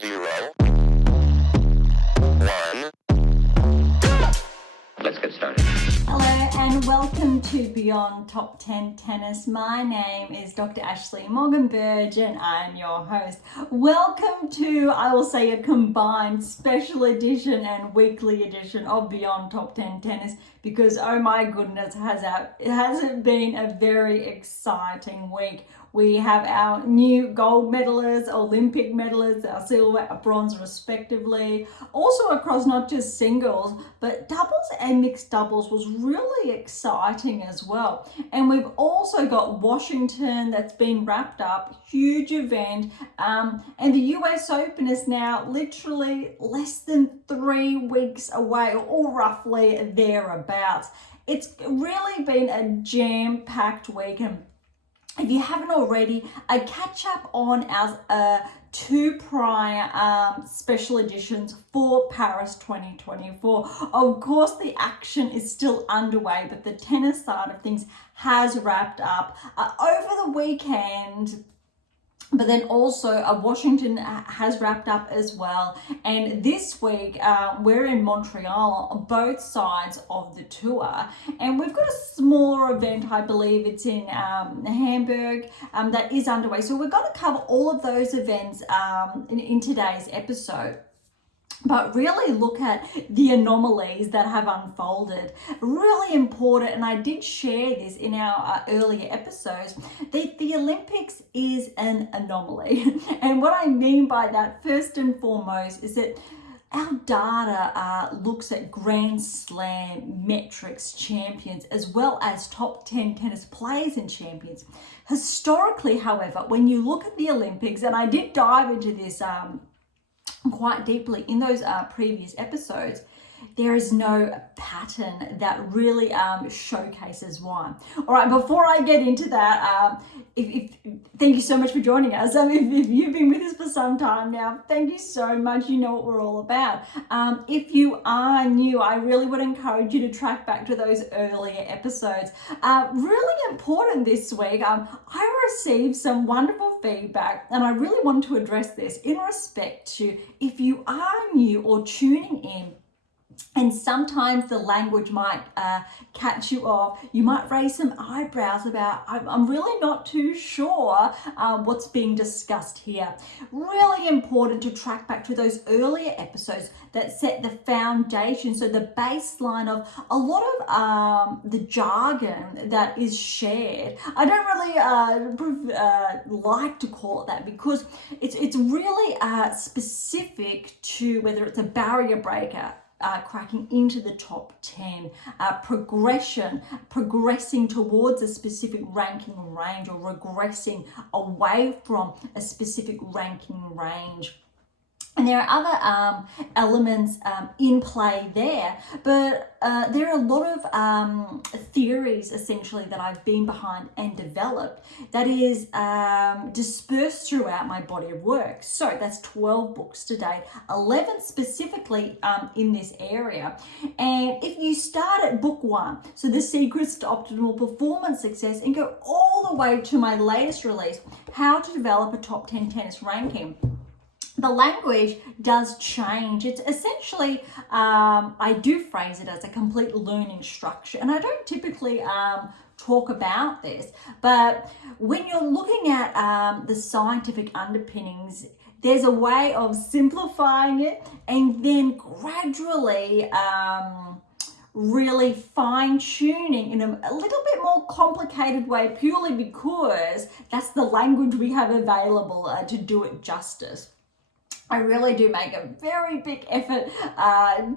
0, 1. Let's get started. Hello and welcome to Beyond Top 10 Tennis. My name is Dr. Ashley Morgan-Burge and I'm your host. Welcome to, I will say, a combined special edition and weekly edition of Beyond Top 10 Tennis because, oh my goodness, has it been a very exciting week. We have our new gold medalists, Olympic medalists, our silver, our bronze respectively. Also across not just singles, but doubles and mixed doubles was really exciting as well. And we've also got Washington that's been wrapped up, huge event. And the US Open is now literally less than 3 weeks away, or roughly thereabouts. It's really been a jam-packed week, and if you haven't already, I catch up on our 2 prior special editions for Paris 2024. Of course, the action is still underway, but the tennis side of things has wrapped up over the weekend. But then also Washington has wrapped up as well. And this week we're in Montreal on both sides of the tour. And we've got a smaller event, I believe it's in Hamburg, that is underway. So we're going to cover all of those events in today's episode. But really look at the anomalies that have unfolded. Really important, and I did share this in our earlier episodes, the Olympics is an anomaly. And what I mean by that, first and foremost, is that our data looks at Grand Slam metrics champions as well as top 10 tennis players and champions. Historically, however, when you look at the Olympics, and I did dive into this quite deeply in those previous episodes, there is no pattern that really showcases why. All right, before I get into that, thank you so much for joining us. If you've been with us for some time now, thank you so much. You know what we're all about. If you are new, I really would encourage you to track back to those earlier episodes. Really important this week. I received some wonderful feedback, and I really want to address this in respect to if you are new or tuning in. And sometimes the language might catch you off. You might raise some eyebrows about, I'm really not too sure what's being discussed here. Really important to track back to those earlier episodes that set the foundation, so the baseline of a lot of the jargon that is shared. I don't really like to call it that because it's really specific to whether it's a barrier breaker, cracking into the top 10, progressing towards a specific ranking range, or regressing away from a specific ranking range. And there are other elements in play there, but there are a lot of theories essentially that I've been behind and developed that is dispersed throughout my body of work. So that's 12 books to date, 11 specifically in this area. And if you start at book 1, so The Secrets to Optimal Performance Success, and go all the way to my latest release, How to Develop a Top 10 Tennis Ranking, the language does change. It's essentially, I do phrase it as a complete learning structure. And I don't typically talk about this, but when you're looking at the scientific underpinnings, there's a way of simplifying it and then gradually really fine-tuning in a little bit more complicated way, purely because that's the language we have available to do it justice. I really do make a very big effort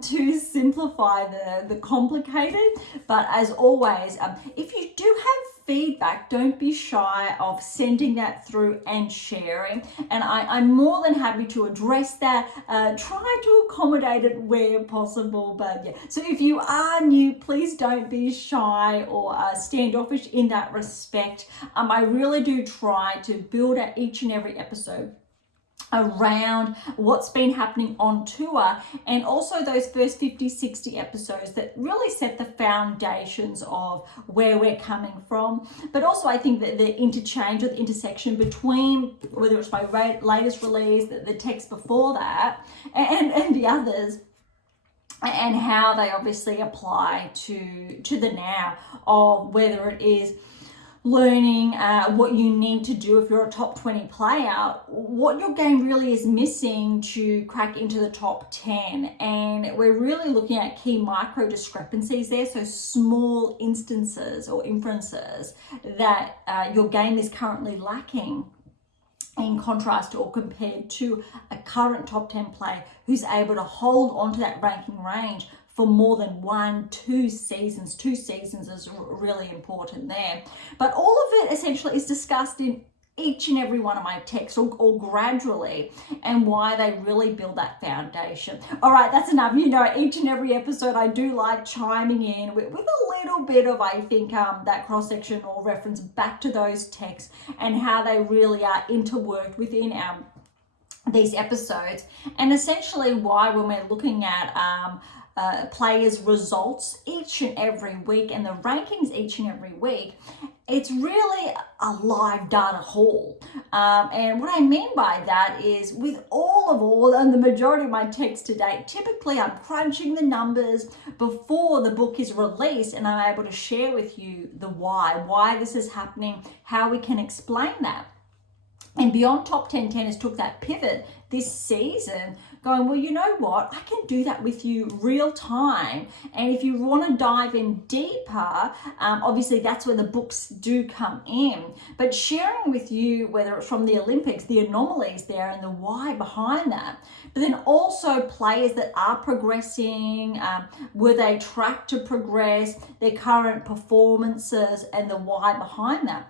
to simplify the complicated, but as always, if you do have feedback, don't be shy of sending that through and sharing, and I'm more than happy to address that, try to accommodate it where possible. But yeah, so if you are new, please don't be shy or standoffish in that respect. I really do try to build out each and every episode around what's been happening on tour, and also those first 50-60 episodes that really set the foundations of where we're coming from. But also I think that the interchange or the intersection between whether it's my latest release, the text before that, and the others, and how they obviously apply to the now, of whether it is learning what you need to do if you're a top 20 player, what your game really is missing to crack into the top 10. And we're really looking at key micro discrepancies there, so small instances or inferences that your game is currently lacking, in contrast or compared to a current top 10 player who's able to hold on to that ranking range for more than 1-2 seasons. 2 seasons is really important there. But all of it essentially is discussed in each and every one of my texts, or gradually, and why they really build that foundation. All right, that's enough. You know, each and every episode I do like chiming in with a little bit of, I think, that cross-section or reference back to those texts and how they really are interworked within these episodes. And essentially why, when we're looking at players' results each and every week and the rankings each and every week, it's really a live data haul. And what I mean by that is, with all and the majority of my texts to date, typically I'm crunching the numbers before the book is released, and I'm able to share with you the why this is happening, how we can explain that. And Beyond Top 10 Tennis took that pivot this season, going, well, you know what, I can do that with you real time. And if you want to dive in deeper, obviously that's where the books do come in. But sharing with you, whether it's from the Olympics, the anomalies there and the why behind that. But then also players that are progressing, were they tracked to progress, their current performances and the why behind that.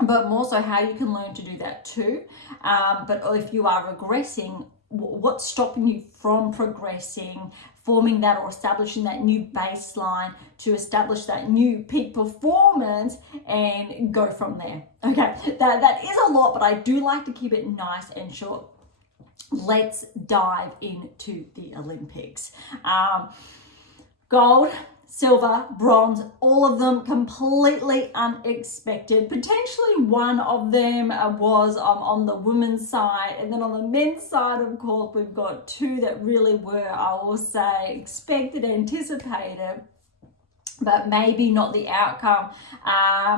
But more so how you can learn to do that too. But if you are regressing, what's stopping you from progressing, forming that or establishing that new baseline to establish that new peak performance and go from there. Okay, that is a lot, but I do like to keep it nice and short. Let's dive into the Olympics. Gold, silver, bronze, all of them completely unexpected. Potentially one of them was on the women's side, and then on the men's side, of course, we've got two that really were, I will say, expected, anticipated, but maybe not the outcome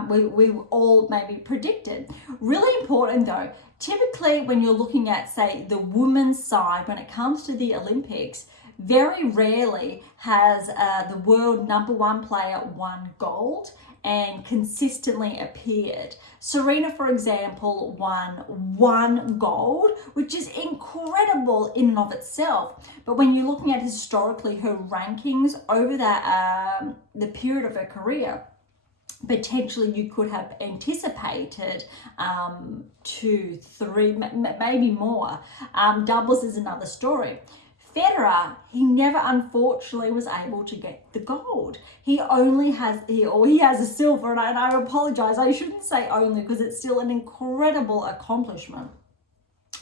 we all maybe predicted. Really important though, typically when you're looking at, say, the women's side, when it comes to the Olympics, very rarely has the world number one player won gold and consistently appeared. Serena, for example, won 1 gold, which is incredible in and of itself. But when you're looking at historically her rankings over that the period of her career, potentially you could have anticipated 2, 3, maybe more. Doubles is another story. Federer, he never unfortunately was able to get the gold. He has a silver, and I apologize, I shouldn't say only, because it's still an incredible accomplishment.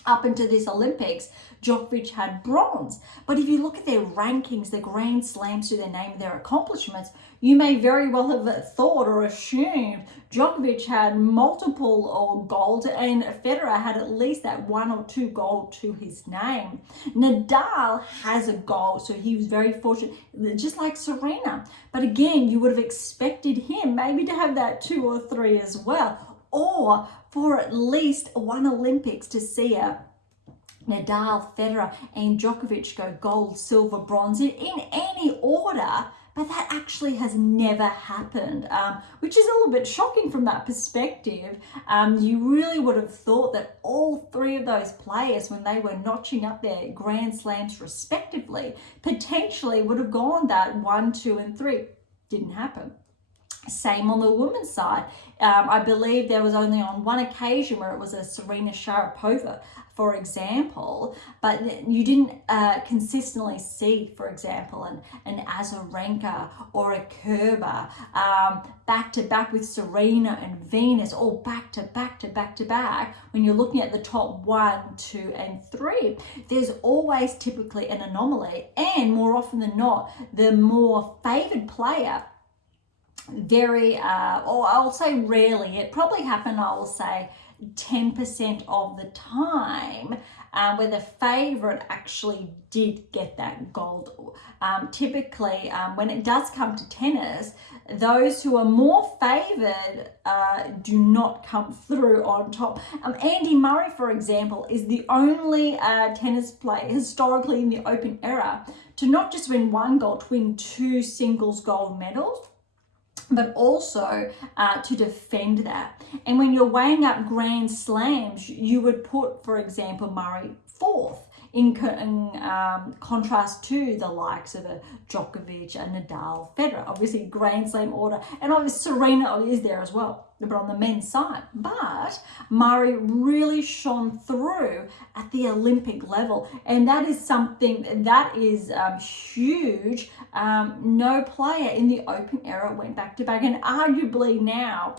Up into this Olympics, Djokovic had bronze. But if you look at their rankings, the Grand Slams to their name, their accomplishments, you may very well have thought or assumed Djokovic had multiple gold and Federer had at least that 1 or 2 gold to his name. Nadal has a gold, so he was very fortunate, just like Serena. But again, you would have expected him maybe to have that 2 or 3 as well, or for at least 1 Olympics to see Nadal, Federer and Djokovic go gold, silver, bronze in any order. But that actually has never happened, which is a little bit shocking from that perspective. You really would have thought that all 3 of those players, when they were notching up their Grand Slams respectively, potentially would have gone that 1, 2 and 3. Didn't happen. Same on the women's side. I believe there was only on one occasion where it was a Serena Sharapova, for example, but you didn't consistently see, for example, an Azarenka or a Kerber back to back with Serena and Venus, all back to back to back to back. When you're looking at the top 1, 2, and 3, there's always typically an anomaly, and more often than not, the more favored player, or I'll say rarely, it probably happened, I will say 10% of the time, where the favorite actually did get that gold. Typically, when it does come to tennis, those who are more favored do not come through on top. Andy Murray, for example, is the only tennis player historically in the Open era to not just win one gold, to win 2 singles gold medals, but also to defend that. And when you're weighing up Grand Slams, you would put, for example, Murray 4th in contrast to the likes of a Djokovic, a Nadal, Federer. Obviously, Grand Slam order, and obviously Serena is there as well, but on the men's side. But Murray really shone through at the Olympic level, and that is something that is huge. No player in the Open era went back to back, and arguably now,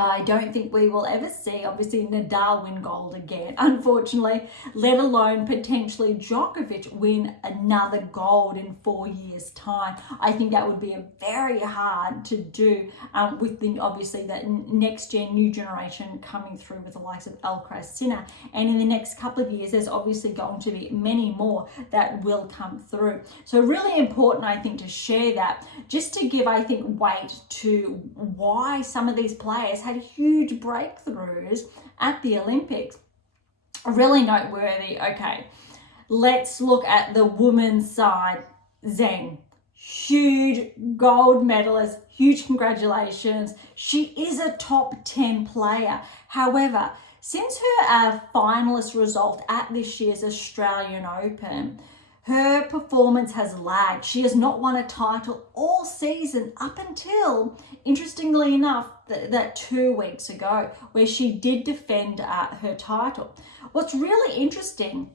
I don't think we will ever see, obviously, Nadal win gold again, unfortunately, let alone potentially Djokovic win another gold in 4 years' time. I think that would be very hard to do with obviously that next gen, new generation coming through with the likes of Alcaraz, Sinner. And in the next couple of years, there's obviously going to be many more that will come through. So really important, I think, to share that, just to give, I think, weight to why some of these players had huge breakthroughs at the Olympics. Really noteworthy. Okay, let's look at the women's side. Zheng, huge gold medalist, huge congratulations. She is a top 10 player. However, since her finalist result at this year's Australian Open, her performance has lagged. She has not won a title all season up until, interestingly enough, that 2 weeks ago, where she did defend her title. What's really interesting,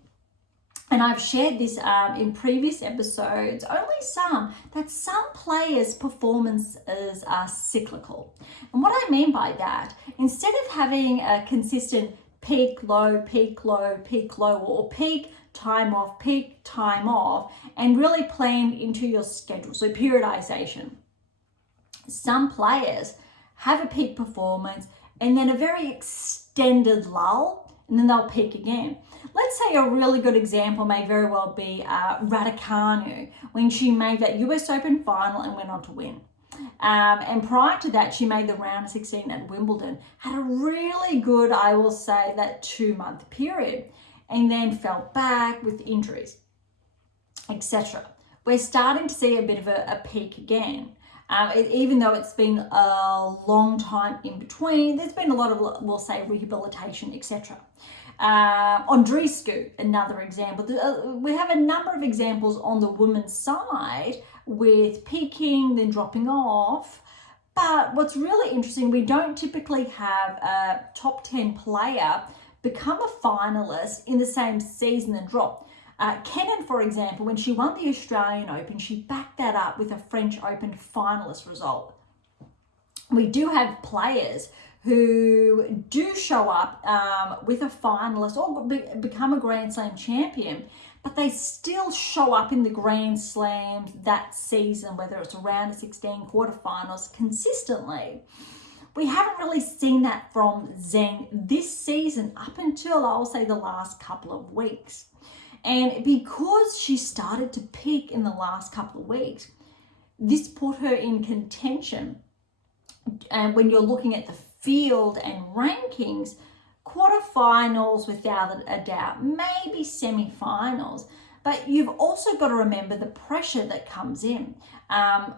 and I've shared this in previous episodes, that some players' performances are cyclical. And what I mean by that, instead of having a consistent peak, low, peak, low, peak, low, or peak, time off, and really playing into your schedule. So periodization. Some players have a peak performance and then a very extended lull, and then they'll peak again. Let's say a really good example may very well be Raducanu, when she made that US Open final and went on to win. And prior to that, she made the round of 16 at Wimbledon, had a really good, I will say, that 2-month period, and then fell back with injuries, etc. We're starting to see a bit of a peak again. Even though it's been a long time in between, there's been a lot of, we'll say, rehabilitation, etc. Andreescu, another example. We have a number of examples on the women's side with peaking, then dropping off. But what's really interesting, we don't typically have a top 10 player become a finalist in the same season and drop. Kenin, for example, when she won the Australian Open, she backed that up with a French Open finalist result. We do have players who do show up with a finalist or become a Grand Slam champion, but they still show up in the Grand Slams that season, whether it's a round of 16, quarterfinals, consistently. We haven't really seen that from Zheng this season up until, I'll say, the last couple of weeks. And because she started to peak in the last couple of weeks, this put her in contention. And when you're looking at the field and rankings, quarterfinals without a doubt, maybe semi-finals. But you've also got to remember the pressure that comes in.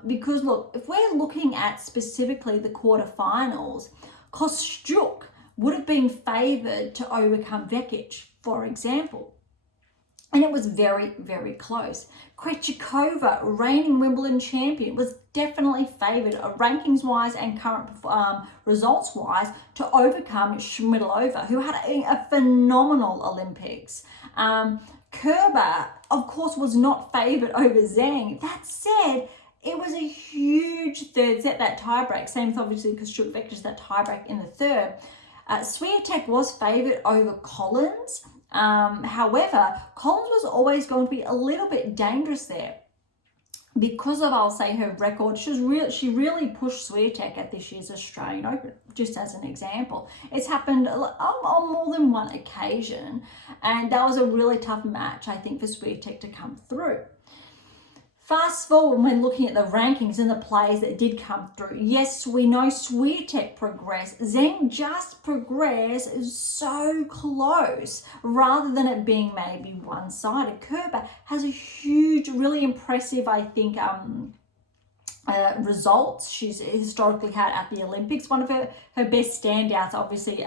Because look, if we're looking at specifically the quarterfinals, Kostyuk would have been favoured to overcome Vekic, for example. And it was very, very close. Krejcikova, reigning Wimbledon champion, was definitely favoured rankings-wise and current results-wise to overcome Shmidlova, who had a phenomenal Olympics. Kerber, of course, was not favoured over Zheng. That said, it was a huge third set, that tiebreak. Same with obviously because Vekic, that tiebreak in the third. Swiatek was favoured over Collins. However, Collins was always going to be a little bit dangerous there because of, I'll say, her record. She really pushed Swiatek at this year's Australian Open, just as an example. It's happened on more than one occasion, and that was a really tough match, I think, for Swiatek to come through. Fast forward when looking at the rankings and the players that did come through. Yes, we know Swiatek progressed. Zheng just progressed so close rather than it being maybe one-sided. Kerber has a huge, really impressive, I think, results she's historically had at the Olympics. One of her best standouts, obviously,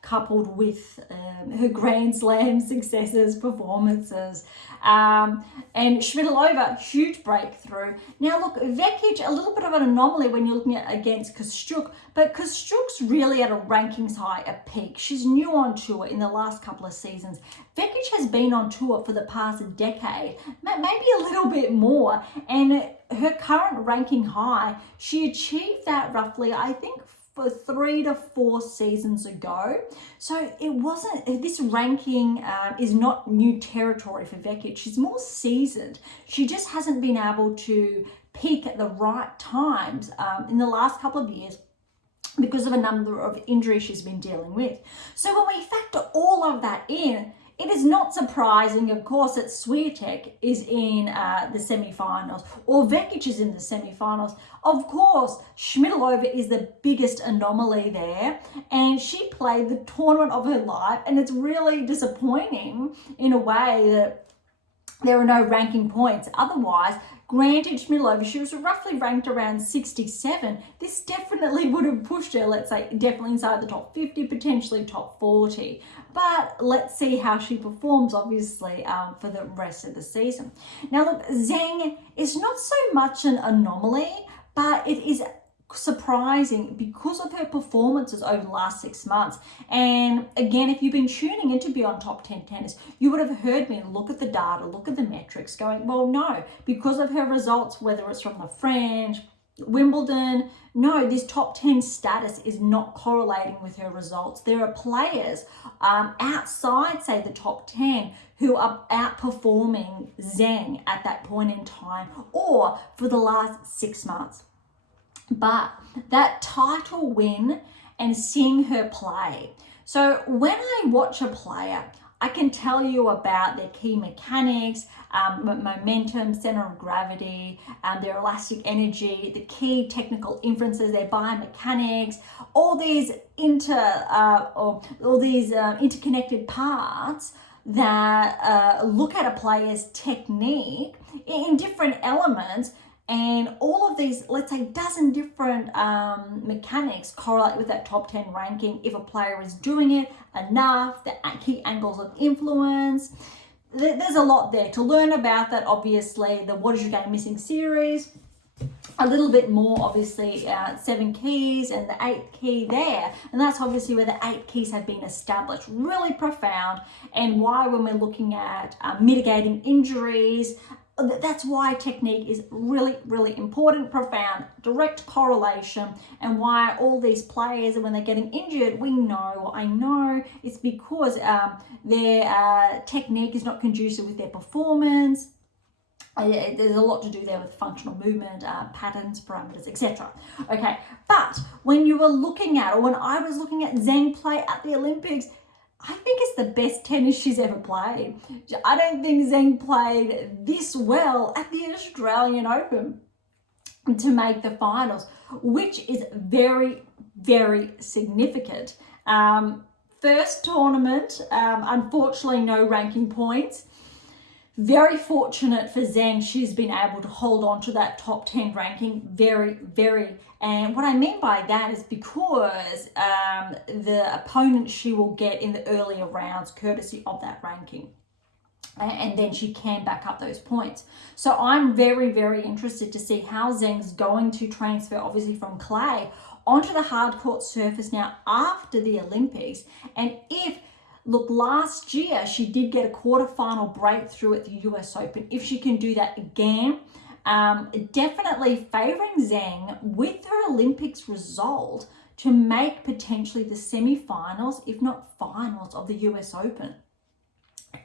coupled with her Grand Slam successes, performances. And Shmidlova, huge breakthrough. Now look, Vekic, a little bit of an anomaly when you're looking at against Kostyuk, but Kostyuk's really at a rankings high, a peak. She's new on tour in the last couple of seasons. Vekic has been on tour for the past decade, maybe a little bit more, and her current ranking high, she achieved that roughly, I think, for 3 to 4 seasons ago. So it wasn't, this ranking is not new territory for Vekic. She's more seasoned. She just hasn't been able to peak at the right times in the last couple of years because of a number of injuries she's been dealing with. So when we factor all of that in, it is not surprising, of course, that Swiatek is in the semi-finals or Vekic is in the semi-finals. Of course, Shmidlova is the biggest anomaly there, and she played the tournament of her life, and it's really disappointing in a way that there are no ranking points. Otherwise, granted, Shmidlova, she was roughly ranked around 67. This definitely would have pushed her, let's say, definitely inside the top 50, potentially top 40. But let's see how she performs, obviously, for the rest of the season. Now, look, Zheng is not so much an anomaly, but it is surprising because of her performances over the last 6 months. And again, if you've been tuning into Beyond Top 10 Tennis, you would have heard me look at the data, look at the metrics, going, well, no, because of her results, whether it's from the French, Wimbledon, no, this top 10 status is not correlating with her results. There are players outside, say, the top 10 who are outperforming Zheng at that point in time or for the last 6 months. But that title win and seeing her play. So when I watch a player, I can tell you about their key mechanics, momentum, center of gravity, their elastic energy, the key technical inferences, their biomechanics, all these interconnected parts that look at a player's technique in different elements. And all of these, let's say, dozen different mechanics correlate with that top 10 ranking if a player is doing it enough, the key angles of influence. There's a lot there to learn about that, obviously. The What Is Your Game Missing series, a little bit more, obviously, 7 keys and the 8th key there. And that's obviously where the 8 keys have been established. Really profound. And why, when we're looking at mitigating injuries, that's why technique is really, really important, profound, direct correlation, and why all these players, when they're getting injured, I know it's because their technique is not conducive with their performance. There's a lot to do there with functional movement, patterns, parameters, etc. Okay, but when you were looking at, or when I was looking at Zheng play at the Olympics, I think it's the best tennis she's ever played. I don't think Zheng played this well at the Australian Open to make the finals, which is very, very significant. First tournament, unfortunately, no ranking points. Very fortunate for Zheng, she's been able to hold on to that top 10 ranking. Very, very. And what I mean by that is because the opponents she will get in the earlier rounds, courtesy of that ranking. and then she can back up those points. So I'm very, very interested to see how Zheng's going to transfer, obviously, from clay onto the hard court surface now after the Olympics. And if, look, last year she did get a quarterfinal breakthrough at the US Open. If she can do that again, definitely favouring Zheng with her Olympics result to make potentially the semi-finals, if not finals, of the US Open.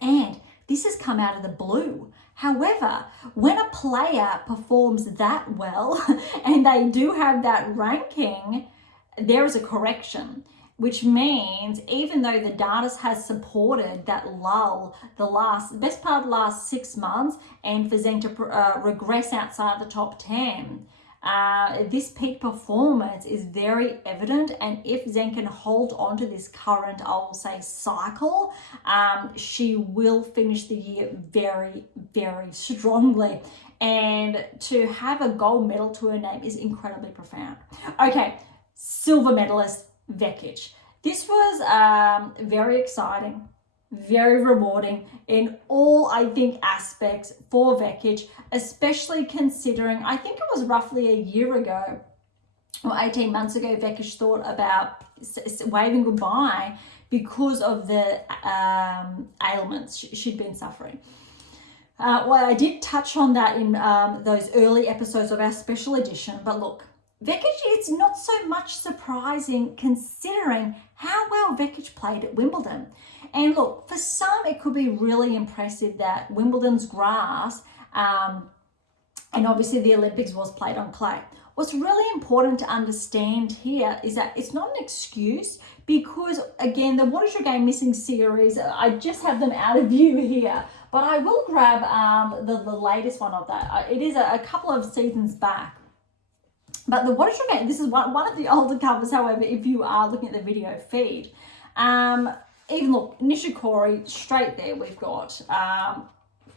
And this has come out of the blue. However, when a player performs that well and they do have that ranking, there is a correction, which means even though the data has supported that lull the best part of the last 6 months and for Zheng to regress outside the top 10, this peak performance is very evident, and if Zheng can hold on to this current, I will say, cycle, she will finish the year very, very strongly. And to have a gold medal to her name is incredibly profound. Okay, silver medalist Vekic. This was very exciting, very rewarding in all, I think, aspects for Vekic, especially considering, I think it was roughly a year ago or 18 months ago, Vekic thought about waving goodbye because of the ailments she'd been suffering. Well, I did touch on that in those early episodes of our special edition, but look, Vekic, it's not so much surprising considering how well Vekic played at Wimbledon. And look, for some, it could be really impressive that Wimbledon's grass and obviously the Olympics was played on clay. What's really important to understand here is that it's not an excuse because, again, the What Is Your Game Missing series, I just have them out of view here, but I will grab the latest one of that. It is a couple of seasons back. But the What Is Your Game, this is one of the older covers, however, if you are looking at the video feed. Even look, Nishikori, straight there, we've got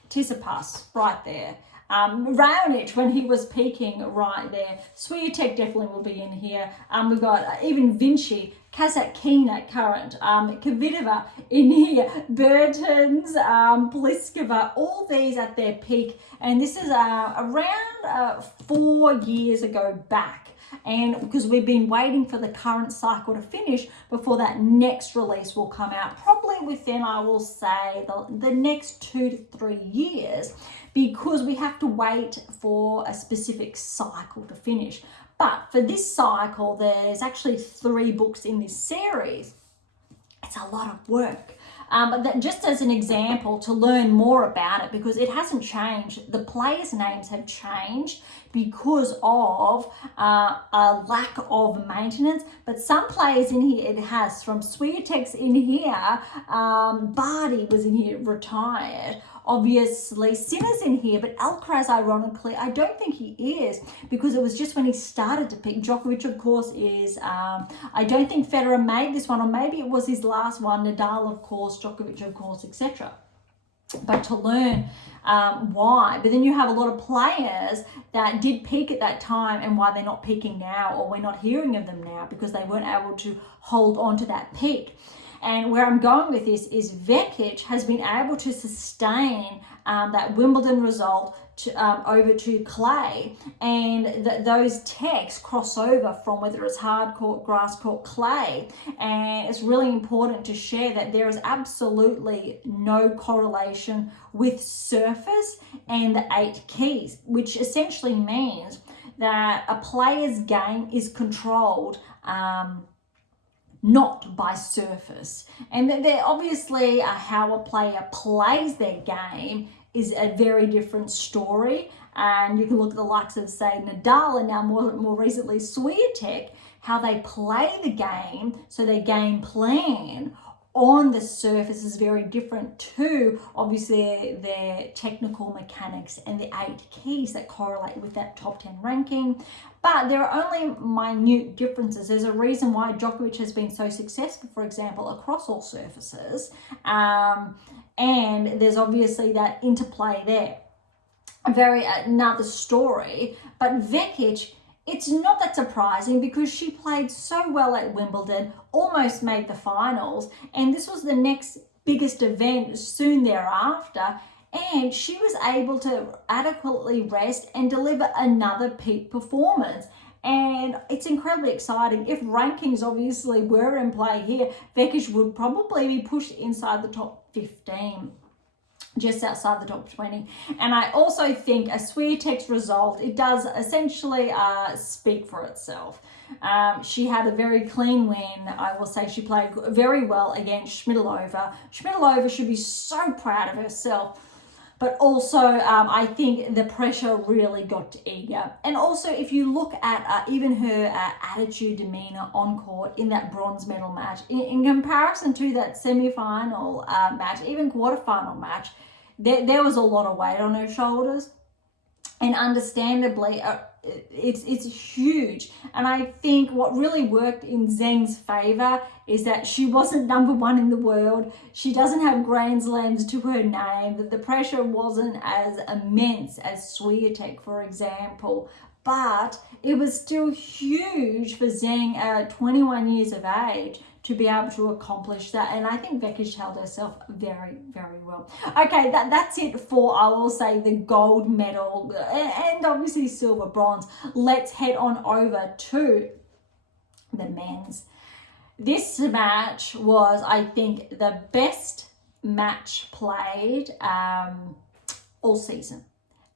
Tsitsipas right there. Raonic, when he was peaking, right there. Swiatek definitely will be in here. We've got even Vinci, Kasatkina current, Kvitova in here, Bertens, Pliskova, all these at their peak. And this is around 4 years ago back. And because we've been waiting for the current cycle to finish before that next release will come out, probably within, I will say, the next 2 to 3 years, because we have to wait for a specific cycle to finish. But for this cycle, there's actually 3 books in this series. It's a lot of work. But that, just as an example, to learn more about it, because it hasn't changed. The players' names have changed because of a lack of maintenance. But some players in here, it has. From Swiatek's in here, Barty was in here, retired. Obviously, Sinner's in here, but Alcaraz, ironically, I don't think he is, because it was just when he started to pick. Djokovic, of course, is, I don't think Federer made this one, or maybe it was his last one. Nadal, of course, Djokovic, of course, etc. But to learn why. But then you have a lot of players that did peak at that time and why they're not peaking now, or we're not hearing of them now because they weren't able to hold on to that peak. And where I'm going with this is Vekic has been able to sustain that Wimbledon result over to clay, and those techs cross over from whether it's hard court, grass court, clay. And it's really important to share that there is absolutely no correlation with surface and the 8 keys, which essentially means that a player's game is controlled not by surface. And there obviously how a player plays their game is a very different story. And you can look at the likes of, say, Nadal, and now more recently Swiatek, how they play the game, so their game plan on the surface is very different to, obviously, their technical mechanics and the 8 keys that correlate with that top 10 ranking. But there are only minute differences. There's a reason why Djokovic has been so successful, for example, across all surfaces. And there's obviously that interplay there. Another story. But Vekic, it's not that surprising because she played so well at Wimbledon, almost made the finals, and this was the next biggest event soon thereafter, and she was able to adequately rest and deliver another peak performance. And it's incredibly exciting. If rankings obviously were in play here, Vekic would probably be pushed inside the top 15. Just outside the top 20. And I also think a Swiatek's result, it does essentially speak for itself. She had a very clean win. I will say she played very well against Schmidlova. Schmidlova should be so proud of herself. But also, I think the pressure really got to Iga. And also, if you look at even her attitude, demeanor on court in that bronze medal match, in comparison to that semi-final match, even quarterfinal match, there was a lot of weight on her shoulders. And understandably, it's huge. And I think what really worked in Zheng's favor is that she wasn't number one in the world. She doesn't have Grand Slams to her name. That the pressure wasn't as immense as Swiatek, for example. But it was still huge for Zheng at 21 years of age to be able to accomplish that. And I think Vekic held herself very, very well. Okay, that's it for, I will say, the gold medal and obviously silver, bronze. Let's head on over to the men's. This match was, I think, the best match played all season.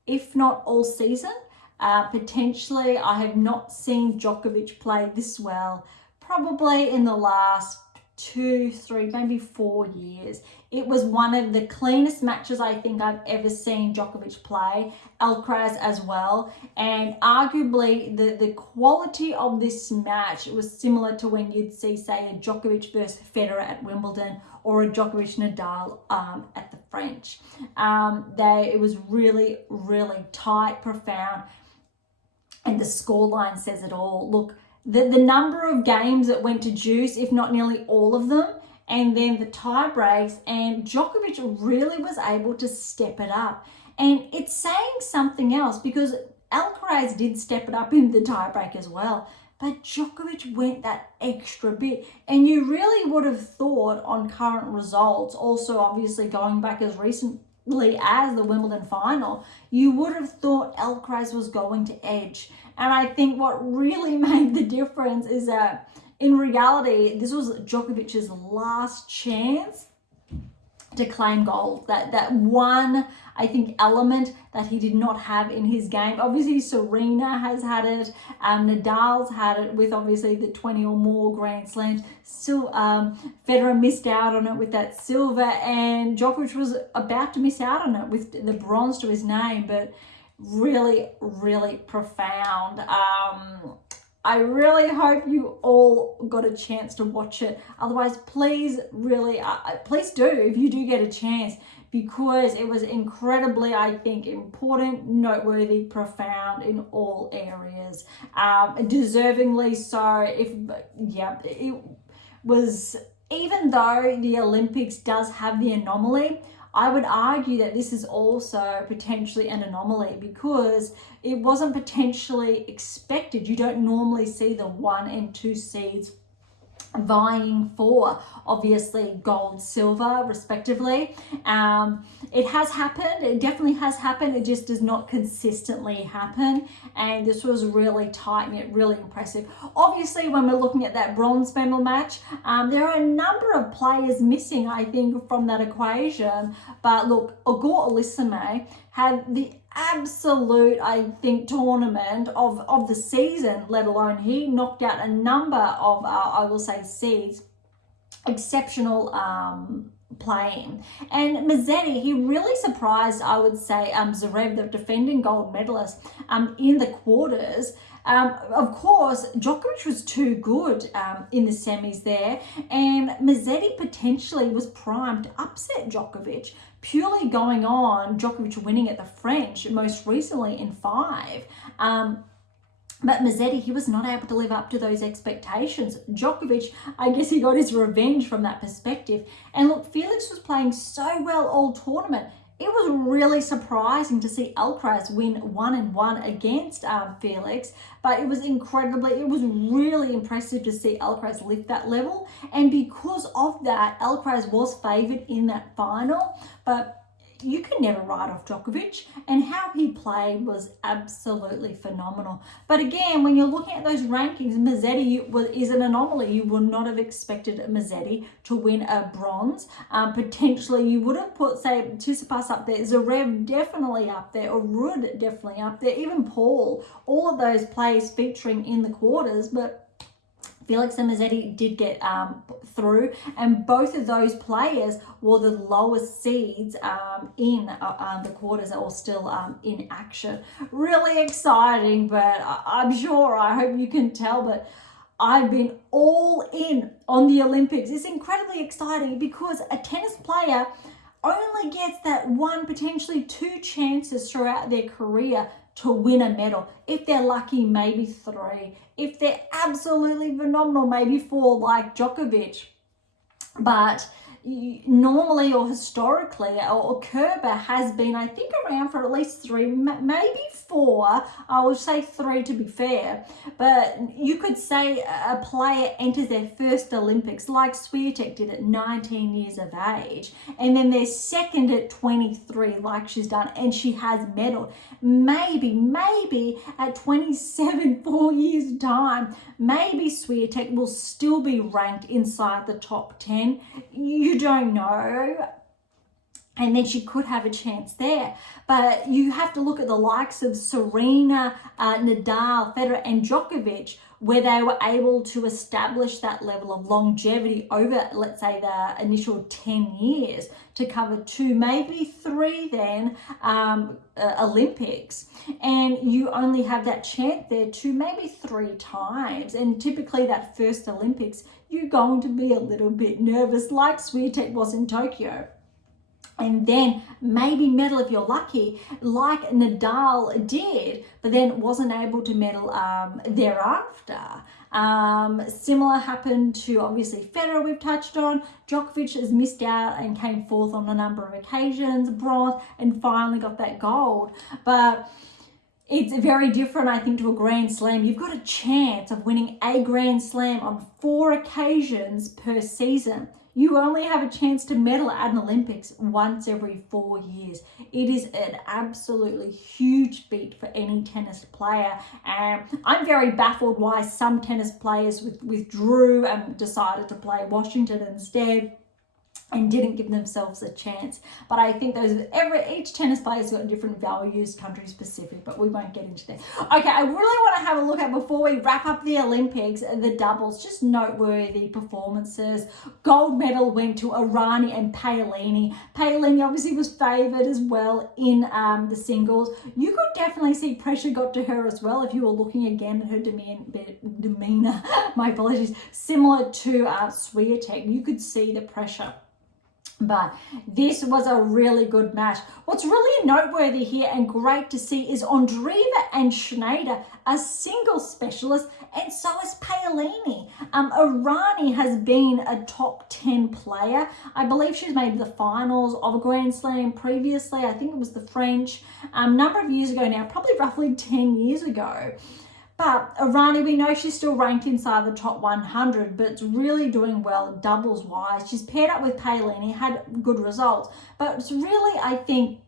If not all season, potentially I have not seen Djokovic play this well probably in the last 2, 3, maybe 4 years. It was one of the cleanest matches I think I've ever seen Djokovic play, Alcaraz as well. And arguably the quality of this match was similar to when you'd see, say, a Djokovic versus Federer at Wimbledon or a Djokovic Nadal at the French. It was really, really tight, profound, and the scoreline says it all. Look, the number of games that went to juice, if not nearly all of them, and then the tie breaks, and Djokovic really was able to step it up. And it's saying something else because Alcaraz did step it up in the tie break as well, but Djokovic went that extra bit. And you really would have thought on current results, also obviously going back as recently as the Wimbledon final, you would have thought Alcaraz was going to edge. And I think what really made the difference is that in reality, this was Djokovic's last chance to claim gold. That one, I think, element that he did not have in his game. Obviously, Serena has had it. Nadal's had it with obviously the 20 or more Grand Slams. Still, Federer missed out on it with that silver, and Djokovic was about to miss out on it with the bronze to his name. But really, really profound. I really hope you all got a chance to watch it. Otherwise, please please do if you do get a chance, because it was incredibly, I think, important, noteworthy, profound in all areas. Deservingly so. It was, even though the Olympics does have the anomaly, I would argue that this is also potentially an anomaly because it wasn't potentially expected. You don't normally see the 1 and 2 seeds vying for obviously gold, silver respectively. It has happened, it definitely has happened, it just does not consistently happen, and this was really tight and yet really impressive. Obviously, when we're looking at that bronze medal match, there are a number of players missing, I think, from that equation. But look, Igor Olisime had the absolute, I think, tournament of the season, let alone he knocked out a number of, I will say, seeds. Exceptional playing. And Musetti, he really surprised, I would say, Zverev, the defending gold medalist, in the quarters. Of course, Djokovic was too good in the semis there, and Musetti potentially was primed to upset Djokovic, purely going on Djokovic winning at the French most recently in 5. But Musetti, he was not able to live up to those expectations. Djokovic, I guess he got his revenge from that perspective. And look, Felix was playing so well all tournament. it was really surprising to see Alcaraz win 1-1 against Felix, but it was really impressive to see Alcaraz lift that level. And because of that, Alcaraz was favoured in that final, but you can never write off Djokovic, and how he played was absolutely phenomenal. But again, when you're looking at those rankings, Musetti is an anomaly. You would not have expected Musetti to win a bronze. Potentially, you would have put, say, Tsitsipas up there, Zverev definitely up there, or Ruud definitely up there, even Paul, all of those players featuring in the quarters, but Felix and Musetti did get through, and both of those players were the lowest seeds in the quarters, or still in action. Really exciting, but I'm sure, I hope you can tell, but I've been all in on the Olympics. It's incredibly exciting because a tennis player only gets that one, potentially two chances throughout their career to win a medal. If they're lucky, maybe three. If they're absolutely phenomenal, maybe four, like Djokovic. But normally, or historically, or Kerber has been, I think, around for at least three, maybe four. I would say three to be fair. But you could say a player enters their first Olympics, like Swiatek did at 19 years of age, and then their second at 23, like she's done, and she has medaled. Maybe at 27, 4 years' time, maybe Swiatek will still be ranked inside the top 10. You don't know. And then she could have a chance there. But you have to look at the likes of Serena, Nadal, Federer, and Djokovic, where they were able to establish that level of longevity over, let's say, the initial 10 years to cover two, maybe three then Olympics. And you only have that chance there two, maybe three times. And typically that first Olympics, you're going to be a little bit nervous, like Swiatek was in Tokyo. And then maybe medal if you're lucky, like Nadal did, but then wasn't able to medal thereafter. Similar happened to, obviously, Federer, we've touched on. Djokovic has missed out and came fourth on a number of occasions, bronze, and finally got that gold. But it's very different, I think, to a Grand Slam. You've got a chance of winning a Grand Slam on 4 occasions per season. You only have a chance to medal at an Olympics once every 4 years. It is an absolutely huge feat for any tennis player. And I'm very baffled why some tennis players withdrew and decided to play Washington instead and didn't give themselves a chance. But I think each tennis player's got different values, country specific, but we won't get into that. Okay, I really want to have a look at, before we wrap up the Olympics, the doubles, just noteworthy performances. Gold medal went to Irani and Paolini. Paolini obviously was favoured as well in the singles. You could definitely see pressure got to her as well if you were looking again at her demeanour, my apologies, similar to Swiatek. You could see the pressure. But this was a really good match. What's really noteworthy here and great to see is Ondreeva and Schneider are single specialists, and so is Paolini. Irani has been a top 10 player. I believe she's made the finals of a Grand Slam previously. I think it was the French. Number of years ago now, probably roughly 10 years ago. But Irani, we know she's still ranked inside the top 100, but it's really doing well doubles-wise. She's paired up with Paolini, had good results. But it's really, I think,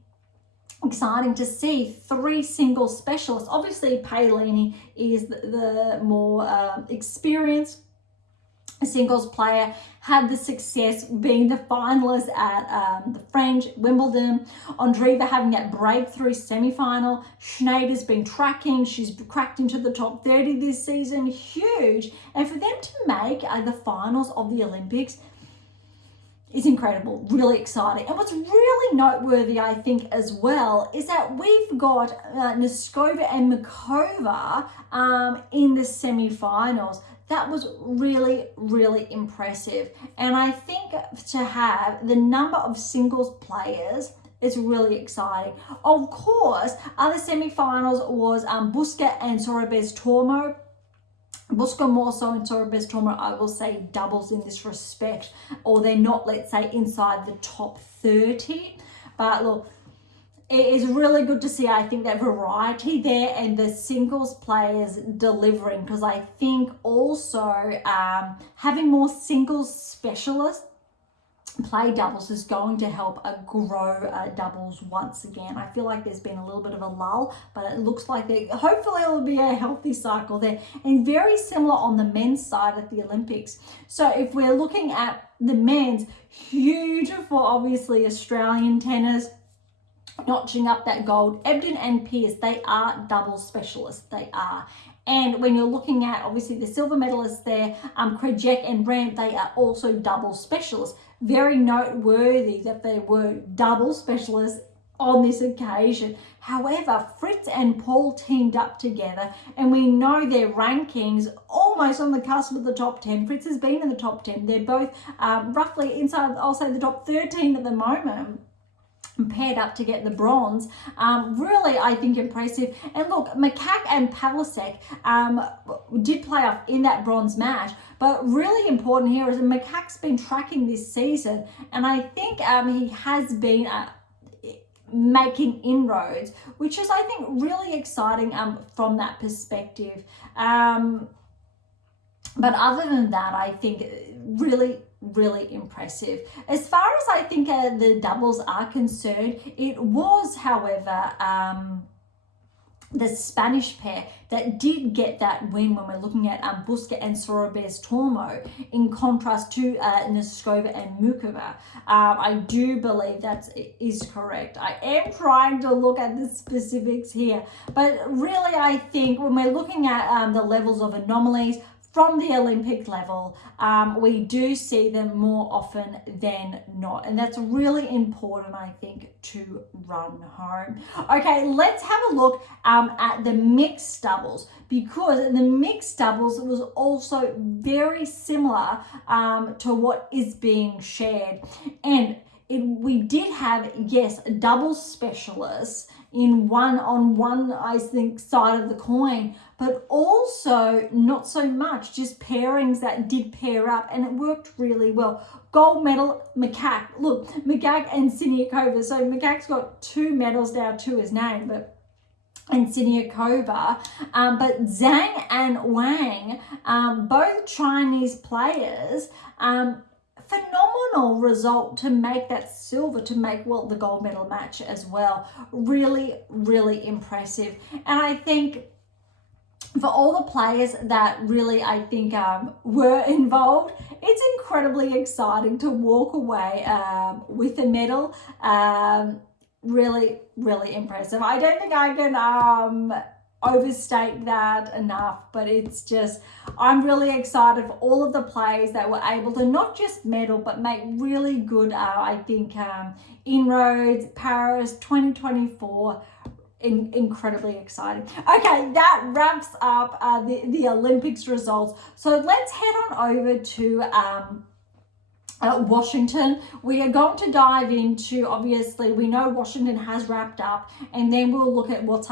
exciting to see 3 single specialists. Obviously, Paolini is the more experienced singles player, had the success being the finalist at the French, Wimbledon. Ondreeva having that breakthrough semi-final. Schneider's been tracking. She's cracked into the top 30 this season. Huge. And for them to make the finals of the Olympics is incredible, really exciting. And what's really noteworthy, I think, as well, is that we've got Noskova and Mikova in the semi-finals. That was really, really impressive. And I think to have the number of singles players is really exciting. Of course, other semi-finals was Buska and Sorobes Tormo. Buska more so, and Sorobes Tormo, I will say, doubles in this respect, or they're not, let's say, inside the top 30. But look, it is really good to see, I think, that variety there and the singles players delivering, because I think also having more singles specialists play doubles is going to help grow doubles once again. I feel like there's been a little bit of a lull, but it looks like hopefully it will be a healthy cycle there. And very similar on the men's side at the Olympics. So if we're looking at the men's, huge for obviously Australian tennis, notching up that gold. Ebden and Pearce, they are doubles specialists, they are. And when you're looking at obviously the silver medalists there, Krejcik and Ram, they are also double specialists. Very noteworthy that they were double specialists on this occasion. However, Fritz and Paul teamed up together, and we know their rankings almost on the cusp of the top 10. Fritz has been in the top 10. They're both roughly inside, I'll say, the top 13 at the moment, paired up to get the bronze. Really, I think, impressive. And look, Vekic and Pavlicek did play off in that bronze match, but really important here is that Vekic's been tracking this season, and I think he has been making inroads, which is, I think, really exciting from that perspective. But other than that, I think really impressive. As far as I think the doubles are concerned, it was, however, the Spanish pair that did get that win when we're looking at Buska and Sorobes Tormo, in contrast to Noskova and Mukova. I do believe that is correct. I am trying to look at the specifics here, but really I think when we're looking at the levels of anomalies from the Olympic level, we do see them more often than not. And that's really important, I think, to run home. Okay, let's have a look at the mixed doubles, because the mixed doubles was also very similar to what is being shared. And we did have, yes, doubles specialists on one, I think, side of the coin, but also not so much, just pairings that did pair up, and it worked really well. Gold medal, Vekic. Look, Vekic and Siniakova. So Vekic's got 2 medals now to his name, and Siniakova, but Zheng and Wang, both Chinese players, phenomenal result to make that silver, to make, well, the gold medal match as well. Really impressive. And I think for all the players that really, I think, were involved, it's incredibly exciting to walk away with a medal. Really impressive. I don't think I can overstate that enough, but it's just, I'm really excited for all of the players that were able to not just medal but make really good, I think, inroads. Paris 2024, incredibly exciting. Okay, that wraps up the Olympics results. So let's head on over to Washington. We are going to dive into, obviously, we know Washington has wrapped up, and then we'll look at what's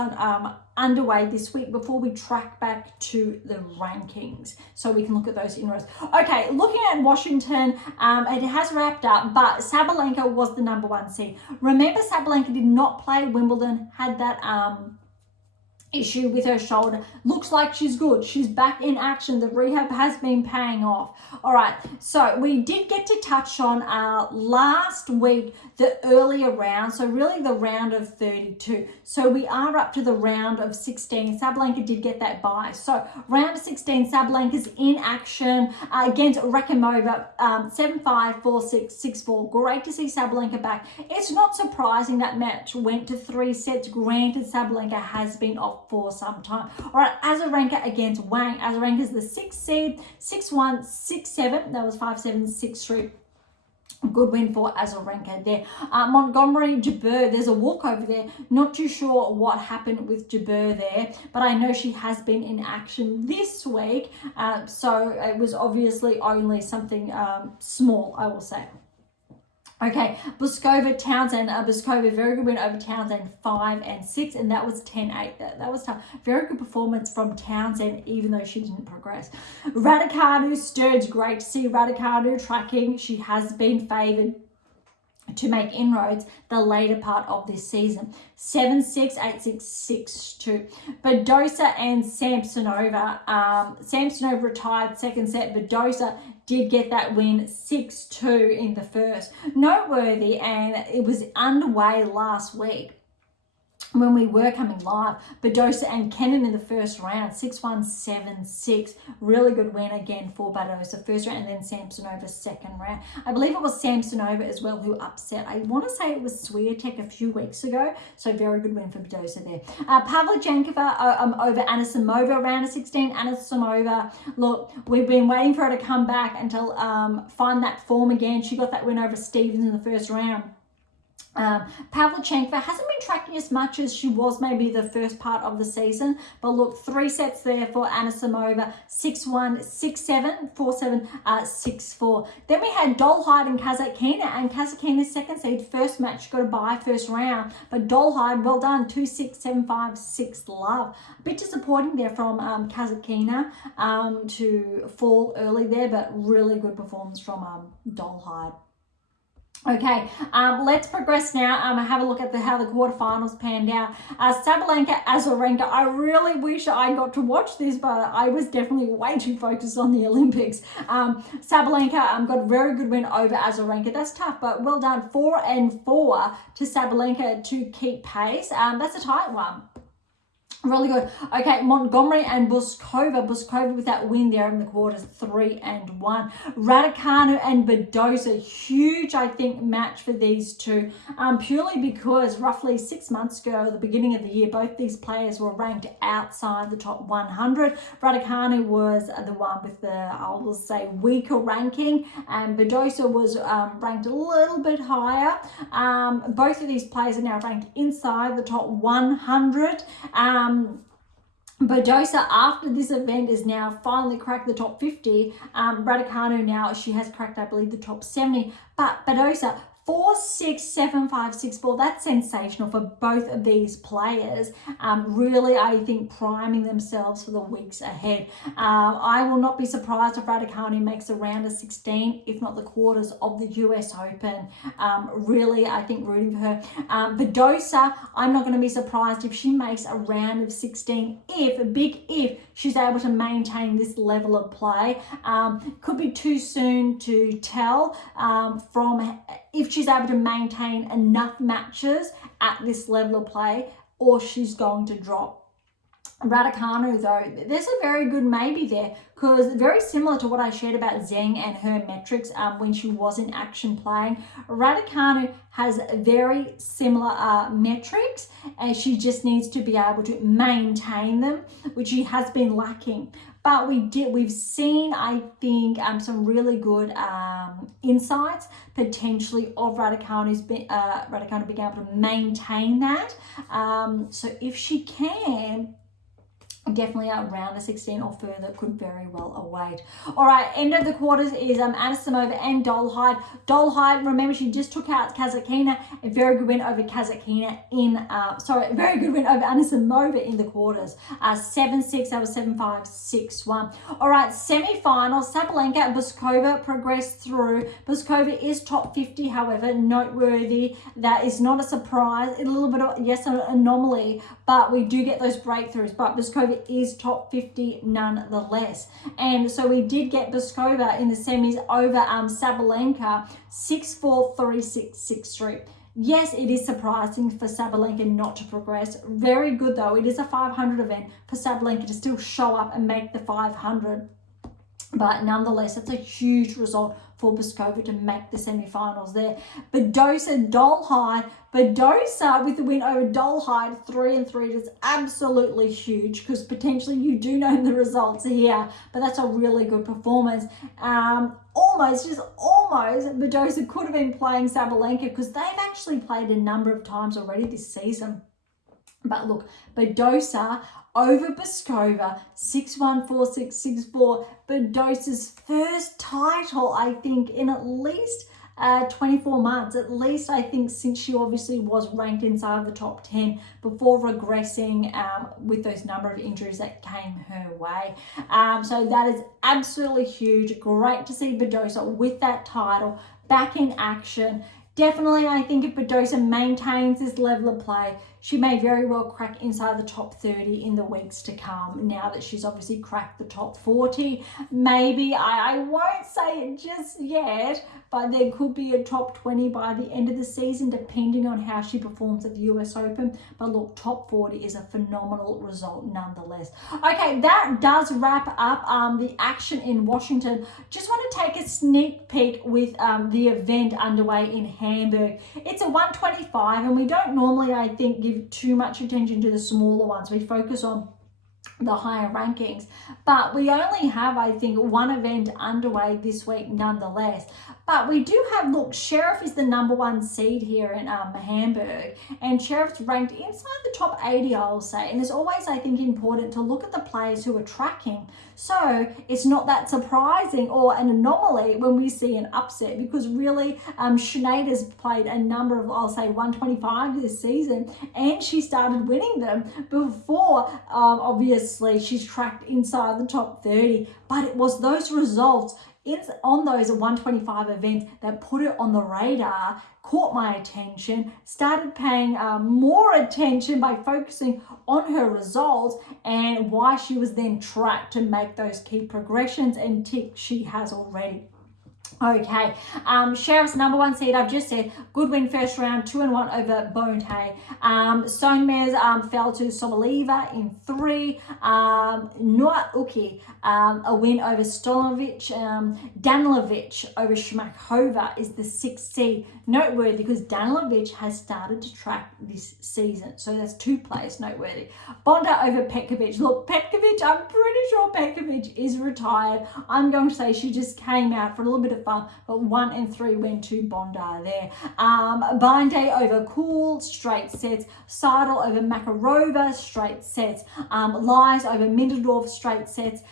underway this week before we track back to the rankings, so we can look at those inroads. Okay, looking at Washington, it has wrapped up, but Sabalenka was the number 1 seed. Remember, Sabalenka did not play Wimbledon, had that issue with her shoulder. Looks like she's good. She's back in action. The rehab has been paying off. All right, so we did get to touch on last week the earlier round, so really the round of 32. So we are up to the round of 16. Sabalenka did get that bye. So round of 16, Sabalenka's in action against Rakimova, 7-5, 4-6, 6-4. Great to see Sabalenka back. It's not surprising that match went to 3 sets. Granted, Sabalenka has been off for some time. All right, Azarenka against Wang. Azarenka's the 6th seed, 6-1, 6-7. That was 5-7, 6-3. Good win for Azarenka there. Montgomery, Jabeur, there's a walkover there. Not too sure what happened with Jabeur there, but I know she has been in action this week. So it was obviously only something small, I will say. Okay, Buskova, Townsend. Buskova, very good win over Townsend, 5-6, and that was 10-8. That was tough. Very good performance from Townsend, even though she didn't progress. Raducanu, Sturge, great to see Raducanu tracking. She has been favoured. to make inroads the later part of this season. 7-6, 8-6, 6-2. Badosa and Samsonova. Samsonova retired second set. Badosa did get that win 6-2 in the first. Noteworthy, and it was underway last week when we were coming live. Badosa and Kenin in the first round, 6-1, 7-6. Really good win again for Badosa first round, and then Samsonova second round. I believe it was Samsonova as well who upset. I want to say it was Swiatek a few weeks ago. So very good win for Badosa there. Pavlyuchenkova over Anisimova, round of 16. Anisimova, look, we've been waiting for her to come back until find that form again. She got that win over Stevens in the first round. Pavlyuchenkova hasn't been tracking as much as she was maybe the first part of the season, but look, 3 sets there for Anisimova, 6-1, 6-7, 4-7, 6-4. Then we had Dolhide and Kasatkina, and Kasatkina's second seed, first match, got a bye first round, but Dolhide, well done, 2-6, 7-5, 6-love. A bit disappointing there from Kasatkina to fall early there, but really good performance from Dolhide. Okay, let's progress now. Have a look at how the quarterfinals panned out. Sabalenka, Azarenka. I really wish I got to watch this, but I was definitely way too focused on the Olympics. Sabalenka got a very good win over Azarenka. That's tough, but well done. 4-4 to Sabalenka to keep pace. That's a tight one. Really good. Okay, Montgomery and Bouzkova. Bouzkova with that win there in the quarters, 3-1. Raducanu and Badosa. Huge, I think, match for these two. Purely because roughly 6 months ago, at the beginning of the year, both these players were ranked outside the top 100. Raducanu was the one with the, I will say, weaker ranking, and Badosa was ranked a little bit higher. Both of these players are now ranked inside the top 100. Badosa, after this event, is now finally cracked the top 50. Raducanu now, she has cracked, I believe, the top 70. But Badosa, 4-6, 7-5, 6-4. That's sensational for both of these players. Really, I think, priming themselves for the weeks ahead. I will not be surprised if Raducanu makes a round of 16, if not the quarters of the US Open. Really, I think, rooting for her. Badosa, I'm not going to be surprised if she makes a round of 16, if she's able to maintain this level of play. Could be too soon to tell from if she's able to maintain enough matches at this level of play, or she's going to drop. Raducanu, though, there's a very good maybe there, because very similar to what I shared about Zheng and her metrics when she was in action playing. Raducanu has very similar metrics, and she just needs to be able to maintain them, which she has been lacking. But we've seen, I think, some really good insights potentially of Raducanu being able to maintain that. So if she can, definitely a round of 16 or further could very well await. All right, end of the quarters is Anisimova and Dolhide. Dolhide, remember, she just took out Kasatkina. A very good win over Kasatkina very good win over Anisimova in the quarters. 7-6, that was 7-5, 6-1. All right, semi-finals, Sabalenka and Bouzkova progressed through. Bouzkova is top 50, however, noteworthy. That is not a surprise. A little bit of, yes, an anomaly, but we do get those breakthroughs. But Bouzkova is top 50 nonetheless. And so we did get Bouzkova in the semis over Sabalenka, 6-4, 3-6, 6-3. Yes, it is surprising for Sabalenka not to progress. Very good, though. It is a 500 event for Sabalenka to still show up and make the 500. But nonetheless, it's a huge result for Bouzkova to make the semi-finals there. Badosa, Dolhide. Badosa with the win over Dolhide, 3-3. That's absolutely huge, because potentially you do know the results here, but that's a really good performance. Almost, Badosa could have been playing Sabalenka, because they've actually played a number of times already this season. But look, Badosa over Bouzkova, 6-1, 4-6, 6-4. Badosa's first title, I think, in at least 24 months, at least, I think, since she obviously was ranked inside the top 10 before regressing with those number of injuries that came her way. So that is absolutely huge. Great to see Badosa with that title back in action. Definitely, I think if Badosa maintains this level of play, she may very well crack inside the top 30 in the weeks to come. Now that she's obviously cracked the top 40, maybe, I won't say it just yet, but there could be a top 20 by the end of the season, depending on how she performs at the US Open. But look, top 40 is a phenomenal result nonetheless. Okay, that does wrap up the action in Washington. Just want to take a sneak peek with the event underway in Hamburg. It's a 125, and we don't normally, I think, give too much attention to the smaller ones. We focus on the higher rankings, but we only have, I think, one event underway this week nonetheless. But we do have, look, Sheriff is the #1 seed here in Hamburg, and Sheriff's ranked inside the top 80, I'll say. And it's always, I think, important to look at the players who are tracking, so it's not that surprising or an anomaly when we see an upset, because really Sinead's played a number of, I'll say, 125 this season, and she started winning them before obviously she's tracked inside the top 30. But it was those results on those 125 events that put it on the radar, caught my attention, started paying more attention by focusing on her results and why she was then tracked to make those key progressions, and tick, she has already. Okay, Sheriff's #1 seed, I've just said, good win first round, 2-1 over Bonte. Soames fell to Soboleva in 3. Noah Uki, a win over Stolovic. Danilovic over Shmakova is the 6th seed. Noteworthy because Danilovic has started to track this season, so that's 2 players noteworthy. Bonda over Petkovic. Look, Petkovic, I'm pretty sure Petkovic is retired. I'm going to say she just came out for a little bit of fun, but 1 and 3 went to Bonda there. Binde over Kuhl, straight sets. Seidel over Makarova, straight sets. Lies over Minderdorf, straight sets.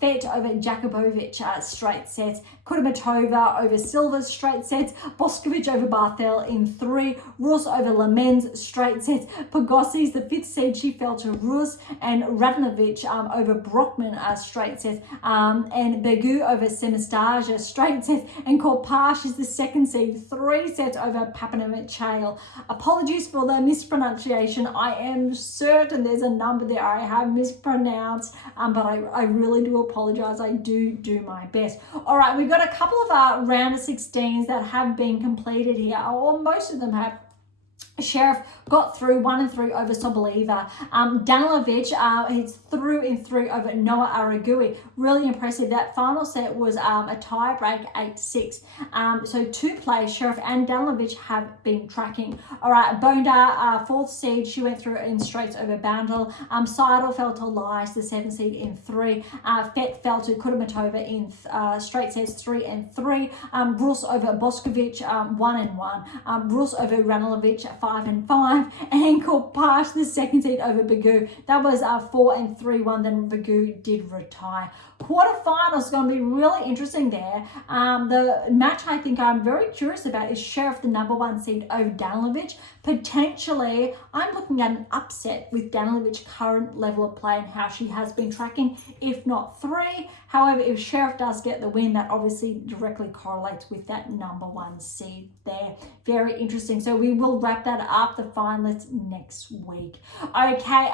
Fett over Djokovic, straight sets. Kudermetova over Silva, straight sets. Boskovic over Barthel in 3. Rus over Lamens, straight sets. Pagosi's the 5th seed, she fell to Rus. And Radanovic over Brockman, straight sets. And Begu over Semistaja, straight sets. And Korpash is the 2nd seed, 3 sets over Papanamichale. Apologies for the mispronunciation. I am certain there's a number there I have mispronounced, but I really do apologize. I do my best. All right, we've got a couple of round of 16s that have been completed here, or most of them have. Sheriff got through 1 and 3 over Soboleva. Danilovic, he's through in 3 over Noah Aragui. Really impressive. That final set was a tie break, 8-6. So 2 players, Sheriff and Danilovic, have been tracking. All right, Bonda, 4th seed, she went through in straights over Boundel. Seidel fell to Lies, the 7th seed, in 3. Fett fell to Kudermetova in straight sets 3 and 3. Rus over Boskovic, 1 and 1. Rus over Ranilovic, 5 and 5, and Korpash, the 2nd seed, over Begu. That was 4 and 3-1. Then Begu did retire. Quarterfinals is going to be really interesting there. The match I think I'm very curious about is Sheriff, the #1 seed, over Danilovic. Potentially, I'm looking at an upset with Danielovic's current level of play and how she has been tracking, if not 3. However, if Sheriff does get the win, that obviously directly correlates with that #1 seed there. Very interesting. So we will wrap that up, the finalists, next week. Okay,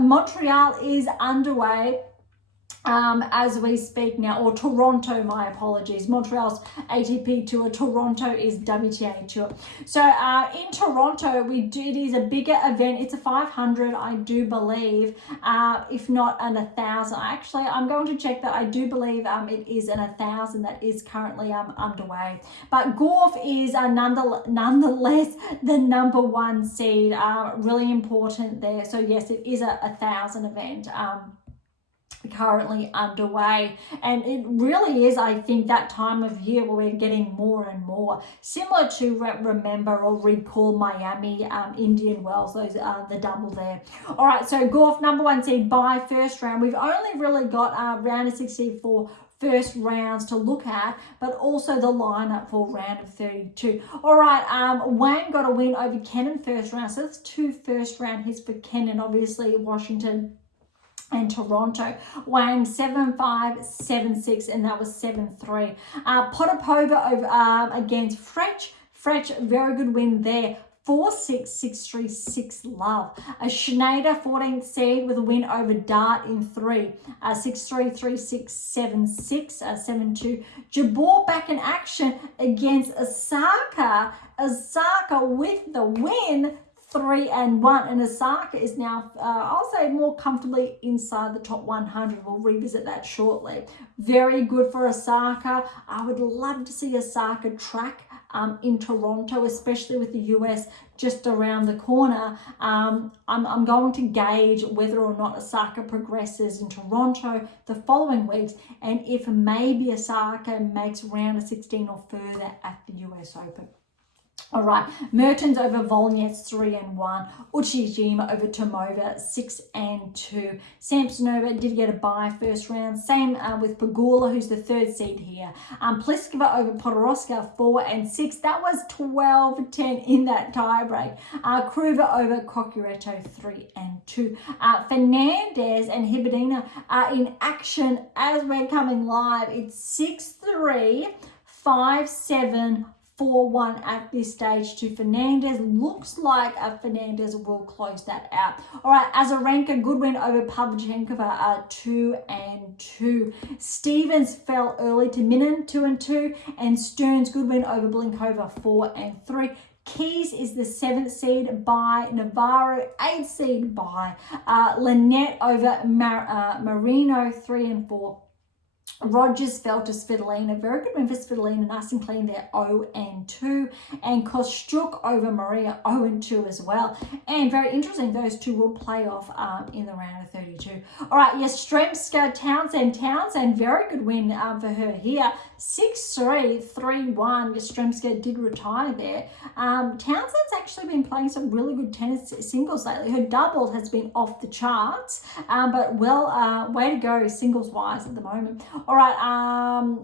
Montreal is underway as we speak now, or Toronto, my apologies. Montreal's ATP Tour, Toronto is WTA Tour. So in Toronto, it is a bigger event. It's a 500, I do believe, if not an 1,000. Actually, I'm going to check that. I do believe it is an 1,000 that is currently underway. But Gorf is nonetheless the #1 seed. Really important there. So yes, it is a 1,000 event. Currently underway, and it really is, I think, that time of year where we're getting more and more similar to remember or recall Miami, Indian Wells, those the double there. All right, so Gorf, #1 seed by first round. We've only really got round of 64 first rounds to look at, but also the lineup for round of 32. All right, Wang got a win over Kenin first round, so that's 2 first round hits for Kenin, obviously Washington and Toronto. Wang 7-5, 7-6, and that was 7-3. Potapova over against French Frech, very good win there. 4-6, 6-3, 6-love. A Schneider, 14th seed with a win over Dart in 3. 6-3, 3-6, 7-6, 7-2. Jabeur back in action against Osaka. Osaka with the win. 3-1, and Osaka is now, I'll say, more comfortably inside the top 100. We'll revisit that shortly. Very good for Osaka. I would love to see Osaka track in Toronto, especially with the US just around the corner. I'm going to gauge whether or not Osaka progresses in Toronto the following weeks, and if maybe Osaka makes round of 16 or further at the US Open. All right, Mertens over Volnets 3-1. Uchijima over Tomova 6-2. Samsonova did get a bye first round. Same with Pegula, who's the 3rd seed here. Pliskova over Podoroska 4-6. That was 12-10 in that tiebreak. Kruger over Kokureto 3-2. Fernandez and Hibadina are in action as we're coming live. It's 6-3, 5-7. 4-1 at this stage to Fernandez. Looks like Fernandez will close that out. All right, Azarenka, good win over Pavlyuchenkova, 2-2. Stevens fell early to Minen, 2-2. And Stearns, good win over Blinkova, 4-3. Keys is the 7th seed by Navarro, 8th seed by Lynette over Marino, 3-4. Rogers fell to Svitolina. Very good win for Svitolina. Nice and clean there, 0-2. And Kostyuk over Maria, 0-2 as well. And very interesting, those two will play off in the round of 32. All right, Yastremska, Townsend, very good win for her here. 6-3, 3-1. Yastremska did retire there. Townsend's actually been playing some really good tennis singles lately. Her double has been off the charts, but well, way to go singles-wise at the moment. All right,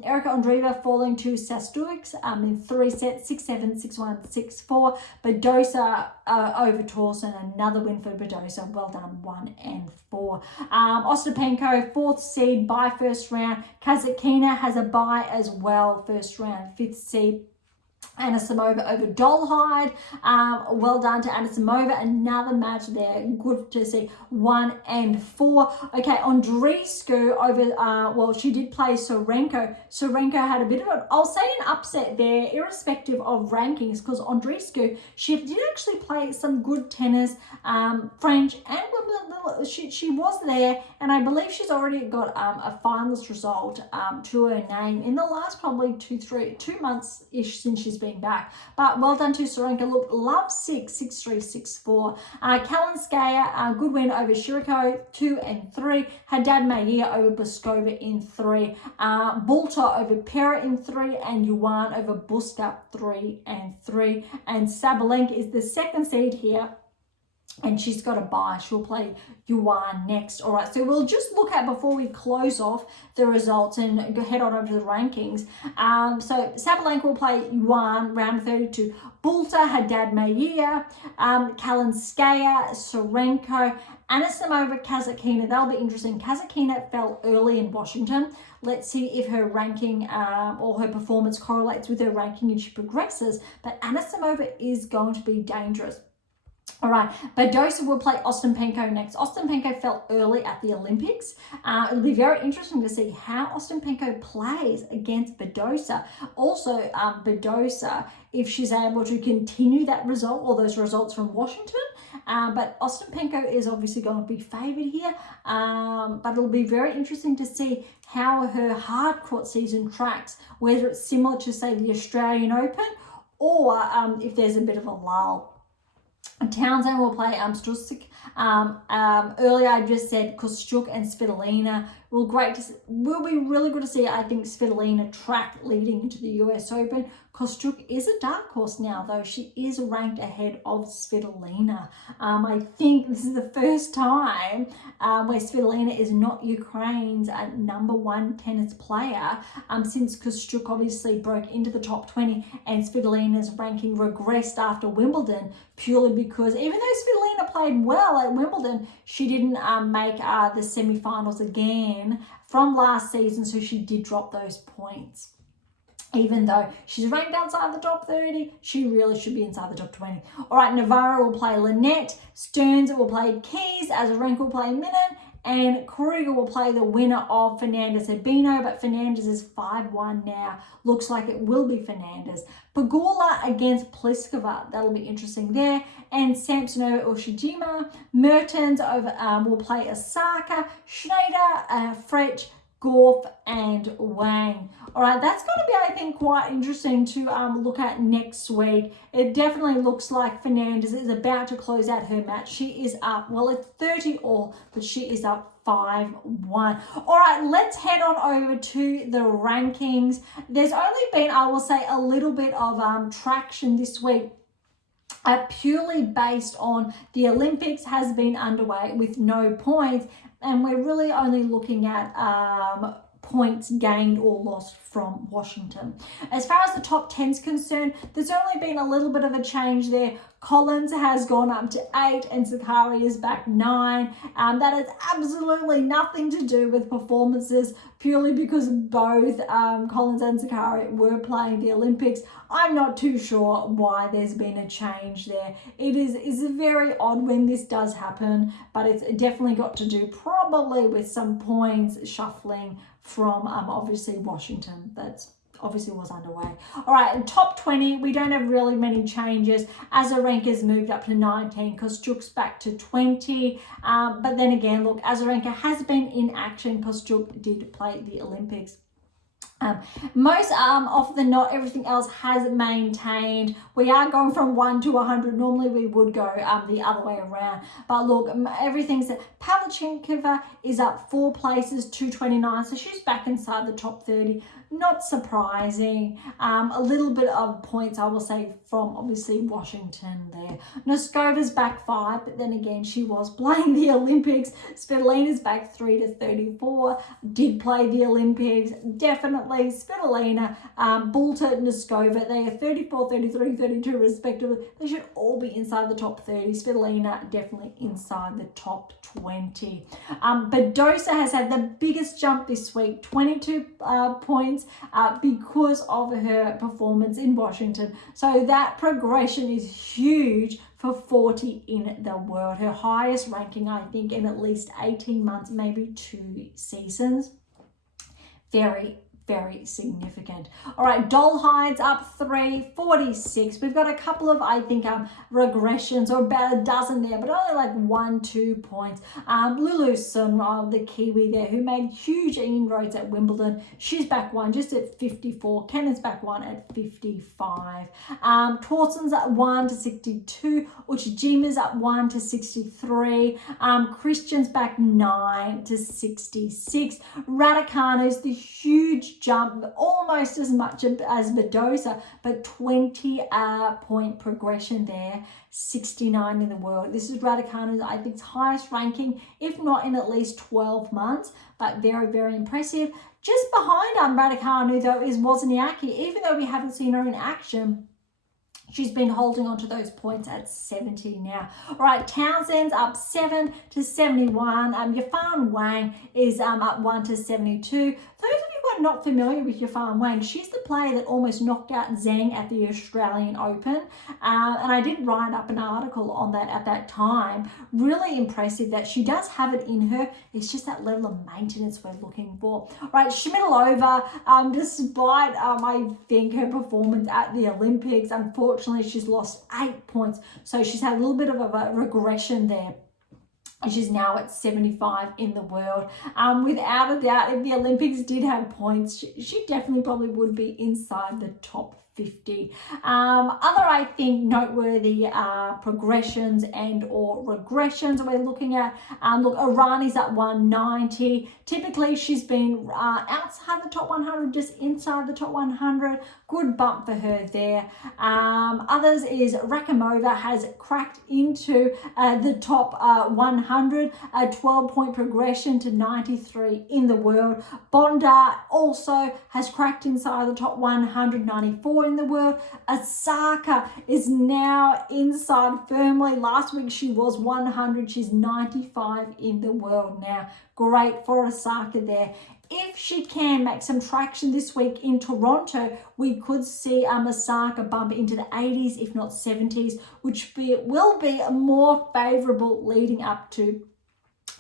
Erika Andreeva falling to Sastuix in 3 sets, 6-7, 6-1, 6-4. Badosa over Torsen, another win for Badosa. Well done, 1-4. Ostapenko, 4th seed by first round. Kazatkina has a bye as well, first round, 5th seed. Anisimova over Dolhide. Well done to Anisimova. Another match there. Good to see. 1-4. Okay, Andreescu over, well, she did play Sorenko. Sorenko had a bit of I'll say an upset there, irrespective of rankings, because Andreescu, she did actually play some good tennis, French, and she was there, and I believe she's already got a finalist result to her name in the last probably 2 months-ish since she's been back. But well done to Sorenka. Look, love 6-3, 6-4. Kalinskaya, good win over Shiriko, 2-3. Haddad Maia over Boskova in 3. Bulta over Pera in 3. And Yuan over Buska, 3-3. And Sabalenka is the 2nd seed here, and she's got a bye. She'll play Yuan next. All right, so we'll just look at, before we close off the results and head on over to the rankings. So Sabalenka will play Yuan, round 32. Bulta, Haddad Maia, Kalinskaya, Sorenko, Anisimova, Kazatkina. That'll be interesting. Kazatkina fell early in Washington. Let's see if her ranking or her performance correlates with her ranking and she progresses. But Anisimova is going to be dangerous. All right, Badosa will play Ostapenko next. Ostapenko fell early at the Olympics. It'll be very interesting to see how Ostapenko plays against Badosa. Also, Badosa, if she's able to continue that result or those results from Washington. But Ostapenko is obviously going to be favoured here. But it'll be very interesting to see how her hard court season tracks, whether it's similar to, say, the Australian Open, or if there's a bit of a lull. Townsend will play Stusik. Earlier I just said Kostyuk and Svitolina. Will be really good to see, I think, Svitolina track leading into the US Open. Kostyuk is a dark horse now, though. She is ranked ahead of Svitolina. I think this is the first time where Svitolina is not Ukraine's #1 tennis player since Kostyuk obviously broke into the top 20 and Svitolina's ranking regressed after Wimbledon, purely because even though Svitolina played well at Wimbledon, she didn't make the semi-finals again from last season, so she did drop those points. Even though she's ranked outside the top 30, she really should be inside the top 20. All right, Navarro will play Lynette, Stearns will play Keys, Azarenka will play Minen, and Kruger will play the winner of Fernandez Urbino, but Fernandez is 5-1 now. Looks like it will be Fernandez. Pegula against Pliskova, that'll be interesting there. And Samsonova Ushijima. Mertens will play Osaka, Schneider, Fretch, Gorf, and Wang. All right, that's going to be, I think, quite interesting to look at next week. It definitely looks like Fernandez is about to close out her match. She is up, well, it's 30 all, but she is up 5-1. All right, let's head on over to the rankings. There's only been, I will say, a little bit of traction this week. Purely based on the Olympics has been underway with no points, and we're really only looking at points gained or lost from Washington. As far as the top 10 is concerned, there's only been a little bit of a change there. Collins has gone up to 8 and Sakari is back 9. That has absolutely nothing to do with performances, purely because both Collins and Sakari were playing the Olympics. I'm not too sure why there's been a change there. It is very odd when this does happen, but it's definitely got to do probably with some points shuffling from obviously Washington. That's obviously was underway. All right, and top 20, we don't have really many changes. Azarenka's moved up to 19, Kostyuk's back to 20. But then again, look, Azarenka has been in action. Kostyuk did play the Olympics. Most often not, everything else has maintained. We are going from 1 to 100. Normally we would go the other way around. But look, everything's... Pavlyuchenkova is up 4 places, 229. So she's back inside the top 30. Not surprising. A little bit of points, I will say, from obviously Washington there. Noskova's back 5, but then again, she was playing the Olympics. Svitolina's back 3 to 34. Did play the Olympics. Definitely Svitolina, Bulta, Noskova, they are 34, 33, 32 respectively. They should all be inside the top 30. Svitolina definitely inside the top 20. Badosa has had the biggest jump this week, 22 points because of her performance in Washington. So that progression is huge for 40 in the world. Her highest ranking, I think, in at least 18 months, maybe 2 seasons. Very significant. All right, Dolhide's up 3, 46. We've got a couple of, I think, regressions, or about a dozen there, but only like 1-2 points. Lulu Sun, the Kiwi there, who made huge inroads at Wimbledon. She's back 1, just at 54. Kennan's back 1 at 55. Torson's at 1 to 62. Uchijima's up 1 to 63. Christian's back 9 to 66. Raducanu's the huge jump, almost as much as Badosa, but 20 point progression there, 69 in the world. This is Raducanu's, I think, highest ranking, if not in at least 12 months, but very impressive. Just behind Raducanu, though, is Wozniacki. Even though we haven't seen her in action, she's been holding on to those points at 70 now. All right, Townsend's up 7 to 71. Yafan Wang is up 1 to 72. Those of you who are not familiar with Yafan Wang, she's the player that almost knocked out Zheng at the Australian Open. And I did write up an article on that at that time. Really impressive that she does have it in her. It's just that level of maintenance we're looking for. All right, Shmidlova, despite, I think, her performance at the Olympics, unfortunately, she's lost 8 points. So she's had a little bit of a regression there. And she's now at 75 in the world. Without a doubt, if the Olympics did have points, she definitely probably would be inside the top 50. Other, I think, noteworthy progressions and or regressions we're looking at. Look, Irani's at 190. Typically, she's been outside the top 100, just inside the top 100. Good bump for her there. Others is Rakimova has cracked into the top 100, a 12-point progression to 93 in the world. Bonda also has cracked inside the top 194 in the world. Osaka is now inside firmly. Last week she was 100. She's 95 in the world now. Great for Osaka there. if she can make some traction this week in Toronto, we could see Osaka bump into the 80s, if not 70s, which will be more favorable leading up to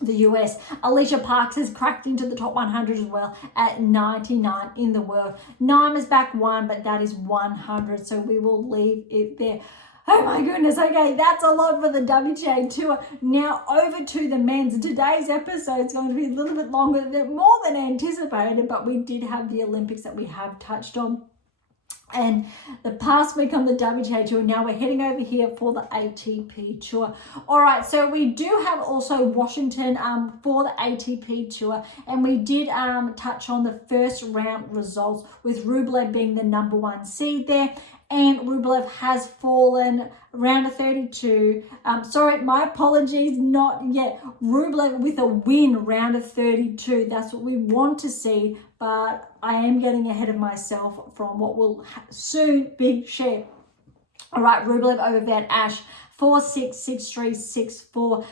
the US. Alicia Parks has cracked into the top 100 as well at 99 in the world. Naima's back one, but that is 100, so we will leave it there. Oh my goodness, okay, that's a lot for the WTA Tour. Now over to the men's. Today's episode is going to be a little bit longer, more than anticipated, but we did have the Olympics that we have touched on. And the past week on the WTA Tour, now we're heading over here for the ATP Tour. All right, so we do have also Washington for the ATP Tour, and we did touch on the first round results with Rublev being the number 1 seed there. And Rublev has fallen round of 32. Sorry, my apologies, not yet. Rublev with a win round of 32. That's what we want to see, but I am getting ahead of myself from what will soon be shared. All right, Rublev over Van Ash, 4-6, 6-3, 6-4.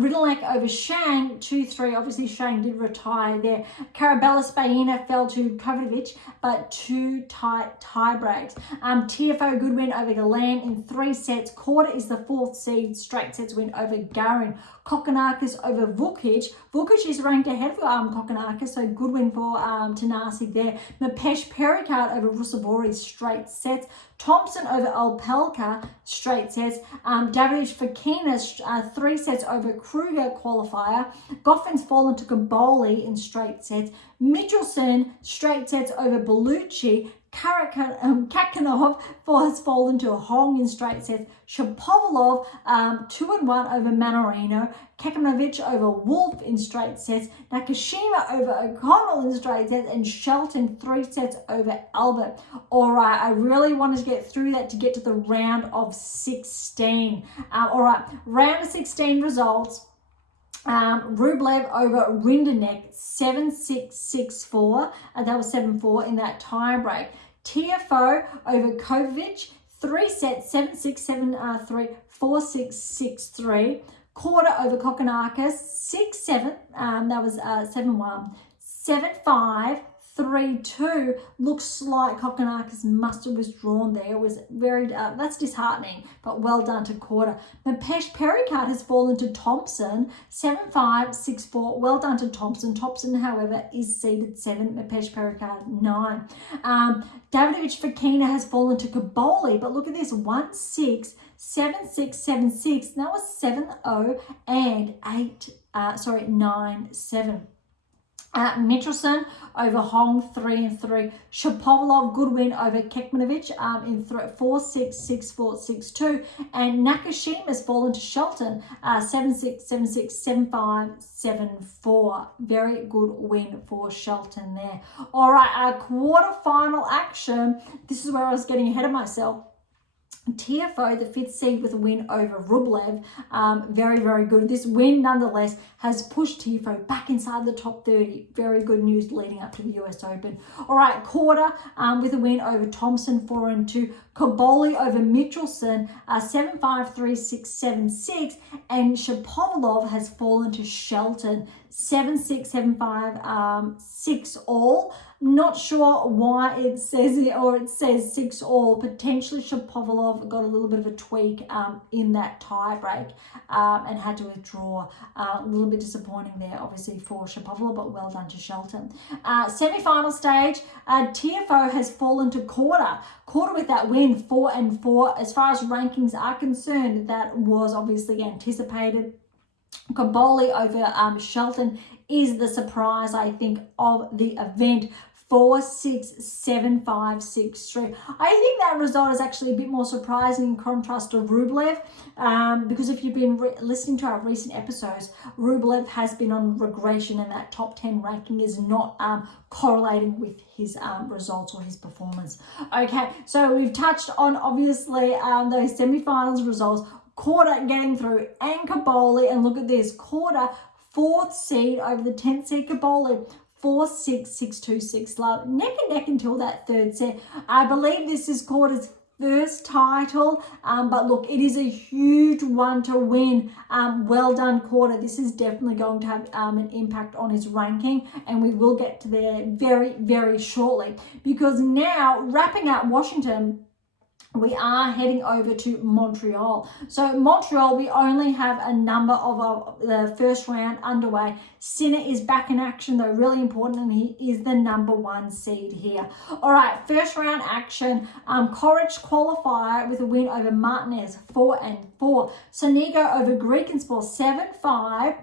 Ridderlech over Zheng, 2-3. Obviously, Zheng did retire there. Carabella Spaina fell to Kovacevic, but 2 tight tie breaks. TFO good win over Galan in 3 sets. Korda is the 4th seed, straight sets win over Garin. Kokkinakis over Vekic. Vekic is ranked ahead of Kokkinakis, so good win for Tanasi there. Mapesh Pericard over Rusevori, straight sets. Thompson over Opelka, straight sets. Davidovich Fokina, 3 sets over Kruger qualifier. Goffin's fallen to Kaboli in straight sets. Michelson, straight sets over Bellucci. Kakhanov has fallen to Hong in straight sets. Shapovalov 2-1 over Manorino. Kakanovic over Wolf in straight sets. Nakashima over O'Connell in straight sets. And Shelton 3 sets over Albert. All right, I really wanted to get through that to get to the round of 16. All right, round of 16 results. Rublev over Rinderknecht, 7-6, 6-4. That was 7-4 in that tie break. TFO over Kovacevic, 3 sets, 7-6, 7-3, 4-6, 6-3. Korda over Kokkinakis, 6-7. That was 7-1. 7-5. 3-2. Looks like Kokkinakis must have withdrawn there. It was very, that's disheartening, but well done to Korda. Mapesh Pericard has fallen to Thompson, 7-5, 6-4. Well done to Thompson. Thompson, however, is seeded 7. Mapesh Pericard 9. Davidovich Fokina has fallen to Kaboli, but look at this, 1-6, 7-6, 7-6. That was 7-0 and 9-7. Michelson over Hong, 3-3. Shapovalov, good win over Kekmanovic in 4-6, 6-4, 6-2. And Nakashima's fallen to Shelton, 7-6, 7-6, 7-5, 7-4. Very good win for Shelton there. All right, our quarterfinal action. This is where I was getting ahead of myself. TFO, the 5th seed with a win over Rublev. Very, very good. This win, nonetheless, has pushed TFO back inside the top 30. Very good news leading up to the US Open. All right, Korda with a win over Thompson, 4-2. Kaboli over Michelson, 7-5, 3-6, 7-6. And Shapovalov has fallen to Shelton, 7-6, 7-5, 6 all. Not sure why it says it, or it says 6 all. Potentially Shapovalov got a little bit of a tweak in that tie break and had to withdraw. A little bit disappointing there, obviously, for Shapovalov, but well done to Shelton. Semi-final stage, TFO has fallen to Korda. Korda with that win, 4-4. As far as rankings are concerned, that was obviously anticipated. Kaboli over Shelton is the surprise, I think, of the event. 4-6, 7-5, 6-3. I think that result is actually a bit more surprising in contrast to Rublev, because if you've been listening to our recent episodes, Rublev has been on regression, and that top 10 ranking is not correlating with his results or his performance. Okay, so we've touched on, obviously, those semifinals results. Korda getting through, and Kaboli, and look at this, Korda 4th seed over the 10th seed Kaboli, 4-6, 6-2, 6 love, neck and neck until that 3rd set. I believe this is Korda's first title, but look, it is a huge one to win. Well done, Korda. This is definitely going to have an impact on his ranking, and we will get to there very, very shortly, because now, wrapping up Washington, we are heading over to Montreal. So Montreal, we only have a number of the first round underway. Sinner is back in action, though, really important, and he is the number 1 seed here. All right, first round action. Coric qualifier with a win over Martinez, 4-4. Sonigo over Grekenspor, 7-5.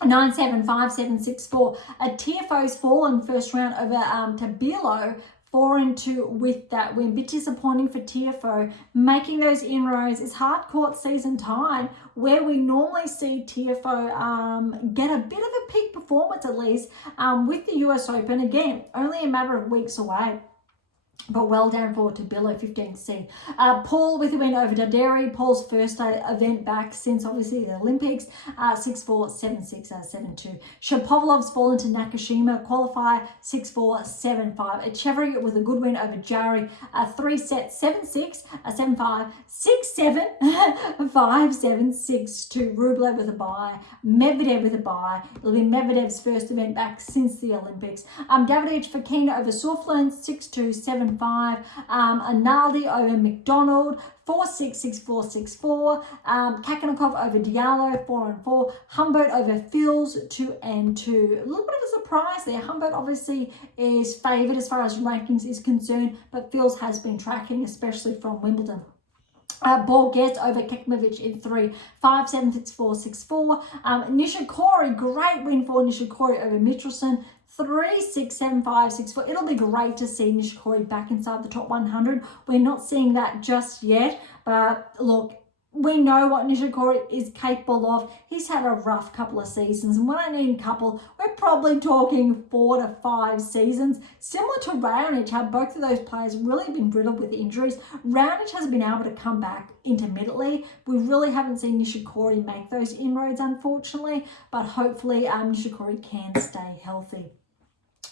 9-7, 5-7, 6-4. Tiafoe's fallen first round over Tabilo, 4-2 with that win. Bit disappointing for Tiafoe. Making those inroads is hard-court season time, where we normally see Tiafoe get a bit of a peak performance, at least, with the US Open. Again, only a matter of weeks away. But well done for Tabilo, 15th seed. Paul with a win over Daderi. Paul's first event back since, obviously, the Olympics. 6-4, 7-6, 7-2. Shapovalov's fallen to Nakashima. Qualifier, 6-4, 7-5. Echeverry with a good win over Jari. 3 sets, 7-6, 7-5, 6-7, 5-7, 6-2. Rublev with a bye. Medvedev with a bye. It'll be Medvedev's first event back since the Olympics. Davidovich Fokina over Soufflin, 6-2, 7-5. Analdi over McDonald, 4-6, 6-4, 6-4. Kakanakov over Diallo, 4-4. Humbert over Fils, 2-2. A little bit of a surprise there. Humbert obviously is favoured as far as rankings is concerned, but Fils has been tracking, especially from Wimbledon. Borges over Kekmanovic in 3, 5-7, 6-4, 6-4. Nishikori, great win for Nishikori over Mitchelson, 3-6, 7-5, 6-4. It'll be great to see Nishikori back inside the top 100. We're not seeing that just yet, but look, we know what Nishikori is capable of. He's had a rough couple of seasons, and when I mean couple, we're probably talking 4 to 5 seasons. Similar to Raonic, how both of those players really been riddled with injuries. Raonic has been able to come back intermittently. We really haven't seen Nishikori make those inroads, unfortunately, but hopefully Nishikori can stay healthy.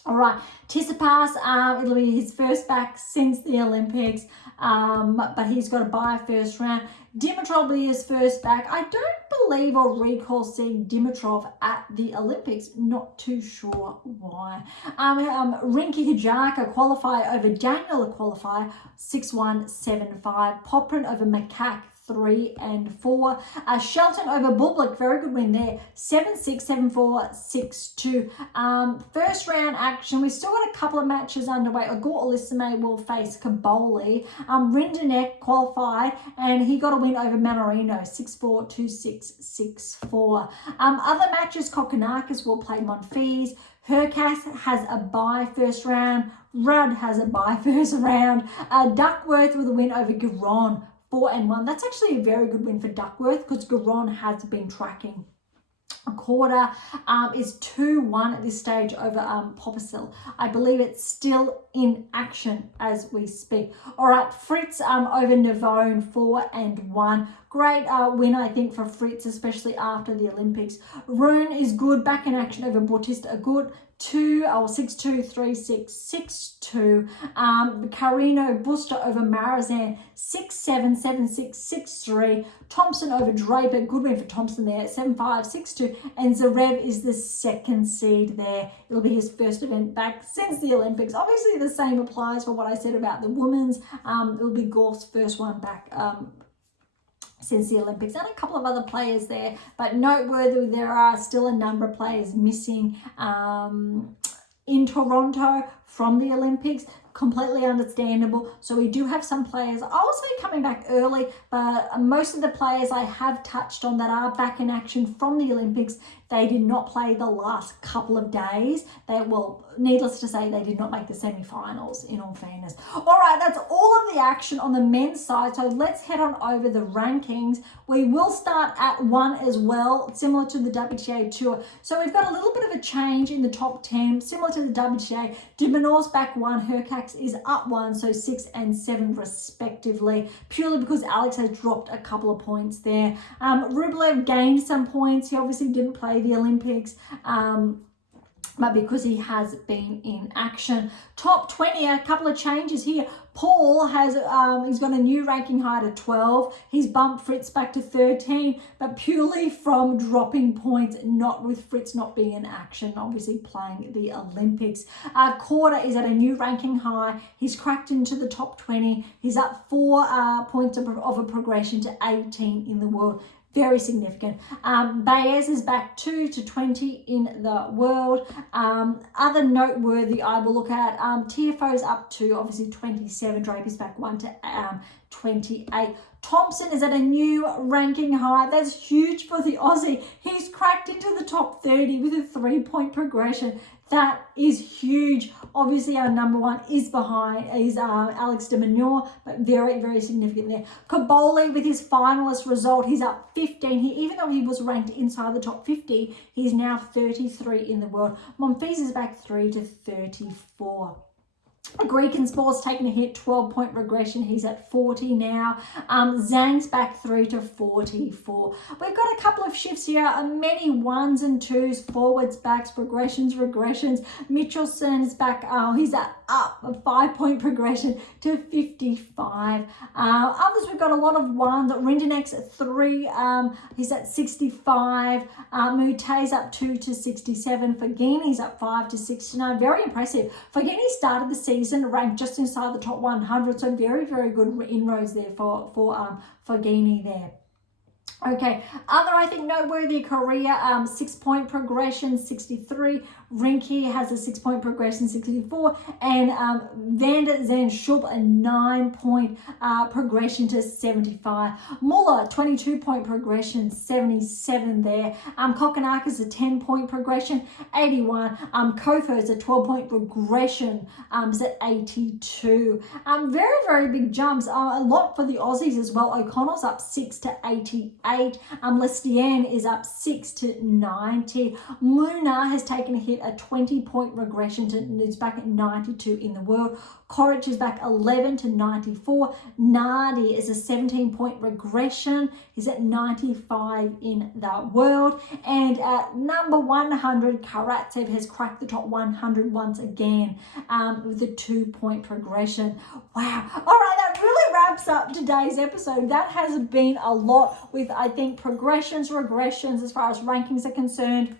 All right, Tsitsipas, it'll be his first back since the Olympics, but he's got a bye first round. Dimitrov will be his first back. I don't believe or recall seeing Dimitrov at the Olympics. Not too sure why. Rinky Hijaka qualifier over Daniel qualifier, 6-1, 7-5. Poprin over Macaque, 3-4. Shelton over Bublik, very good win there, 7-6, 7-4, 6-2. First round action, we've still got a couple of matches underway. Igor Olisime will face Kaboli. Rindenek qualified, and he got a win over Manorino, 6-4, 2-6, 6-4. Other matches, Kokonakis will play Monfils. Hurkacz has a bye first round. Rudd has a bye first round. Duckworth with a win over Giron, 4-1. That's actually a very good win for Duckworth, because Giron has been tracking. Korda is 2-1 at this stage over Popisil. I believe it's still in action as we speak. All right, Fritz over Navone, 4-1. Great win, I think, for Fritz, especially after the Olympics. Rune is good, back in action over Bautista Agut, 6-2, 3-6, 6-2. Carino Busta over Marazan, 6-7, 7-6, 6-3. Thompson over Draper, good win for Thompson there, 7-5, 6-2. And Zverev is the second seed there. It'll be his first event back since the Olympics. Obviously, the same applies for what I said about the women's. It'll be Gorf's first one back since the Olympics, and a couple of other players there, but noteworthy, there are still a number of players missing in Toronto from the Olympics. Completely understandable. So we do have some players also coming back early, but most of the players I have touched on that are back in action from the Olympics, they did not play the last couple of days. Needless to say, they did not make the semi-finals, in all fairness. All right, that's all of the action on the men's side. So let's head on over the rankings. We will start at 1 as well, similar to the WTA Tour. So we've got a little bit of a change in the top 10, similar to the WTA. Dimanor's back 1, Hurkacz is up 1, so 6 and 7 respectively, purely because Alex has dropped a couple of points there. Rublev gained some points. He obviously didn't play the Olympics. but because he has been in action. Top 20, a couple of changes here. Paul has he's got a new ranking high to 12. He's bumped Fritz back to 13, but purely from dropping points, not with Fritz not being in action, obviously playing the Olympics. Korda is at a new ranking high. He's cracked into the top 20. He's up 4 points of a progression to 18 in the world. Very significant. Baez is back 2 to 20 in the world. Other noteworthy I will look at, TFO's up to obviously 27. Draper's back 1 to 28. Thompson is at a new ranking high. That's huge for the Aussie. He's cracked into the top 30 with a 3-point progression. That is huge. Obviously, our number one is Alex de Minaur, but very, very significant there. Caboli, with his finalist result, he's up 15. Even though he was ranked inside the top 50, he's now 33 in the world. Monfils is back 3 to 34. Greek in sports taking a hit, 12-point regression. He's at 40 now. Zhang's back 3 to 44. We've got a couple of shifts here. Many 1s and 2s, forwards, backs, progressions, regressions. Michelson is back. He's up a 5-point progression to 55. Others, we've got a lot of 1s. Rindenek's at 3. He's at 65. Mute's up 2 to 67. Fognini's up 5 to 69. Very impressive. Fognini started the season ranked just inside the top 100, so very, very good inroads there for Fognini there. Okay, other, I think, noteworthy Korea, 6-point progression, 63. Rinke has a 6-point progression, 64. And Van der Zandschulp, a 9-point progression to 75. Muller, 22-point progression, 77 there. Kokkinakis, a 10-point progression, 81. Kofo's a 12-point progression, is at 82. Very, very big jumps. A lot for the Aussies as well. O'Connell's up 6 to 88. Lestienne is up 6 to 90. Luna has taken a hit, a 20-point regression to is back at 92 in the world. Koric is back 11 to 94. Nardi is a 17-point regression. He's at 95 in the world. And at number 100, Karatsev has cracked the top 100 once again with a 2-point progression. Wow. All right, that really wraps up today's episode. That has been a lot with, I think, progressions, regressions as far as rankings are concerned.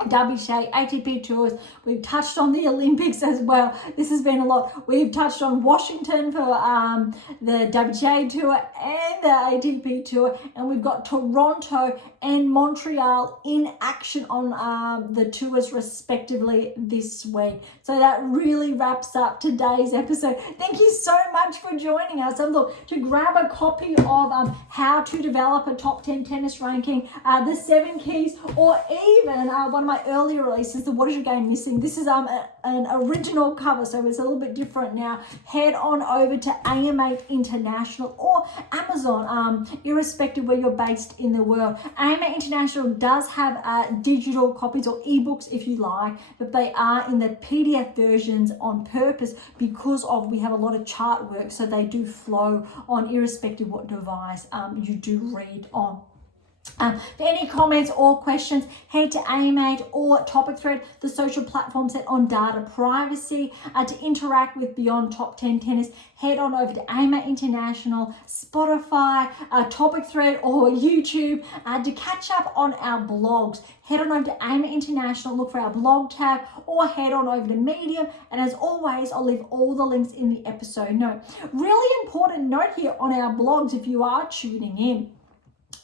WTA, ATP tours. We've touched on the Olympics as well. This has been a lot. We've touched on Washington for the WTA tour and the ATP tour, and we've got Toronto and Montreal in action on the tours respectively this week. So that really wraps up today's episode. Thank you so much for joining us. And look, to grab a copy of how to develop a top 10 tennis ranking, the 7 keys, or even one of my earlier releases, the What Is Your Game Missing? This is an original cover, so it's a little bit different now. Head on over to AM8 International or Amazon, irrespective where you're based in the world. AM8 International does have digital copies or ebooks if you like, but they are in the PDF versions on purpose because we have a lot of chart work, so they do flow on irrespective what device you do read on. For any comments or questions, head to AM8 or Topic Thread, the social platform set on data privacy. To interact with Beyond Top 10 Tennis, head on over to AM8 International, Spotify, Topic Thread, or YouTube. To catch up on our blogs, head on over to AM8 International, look for our blog tab, or head on over to Medium. And as always, I'll leave all the links in the episode note. Really important note here on our blogs if you are tuning in.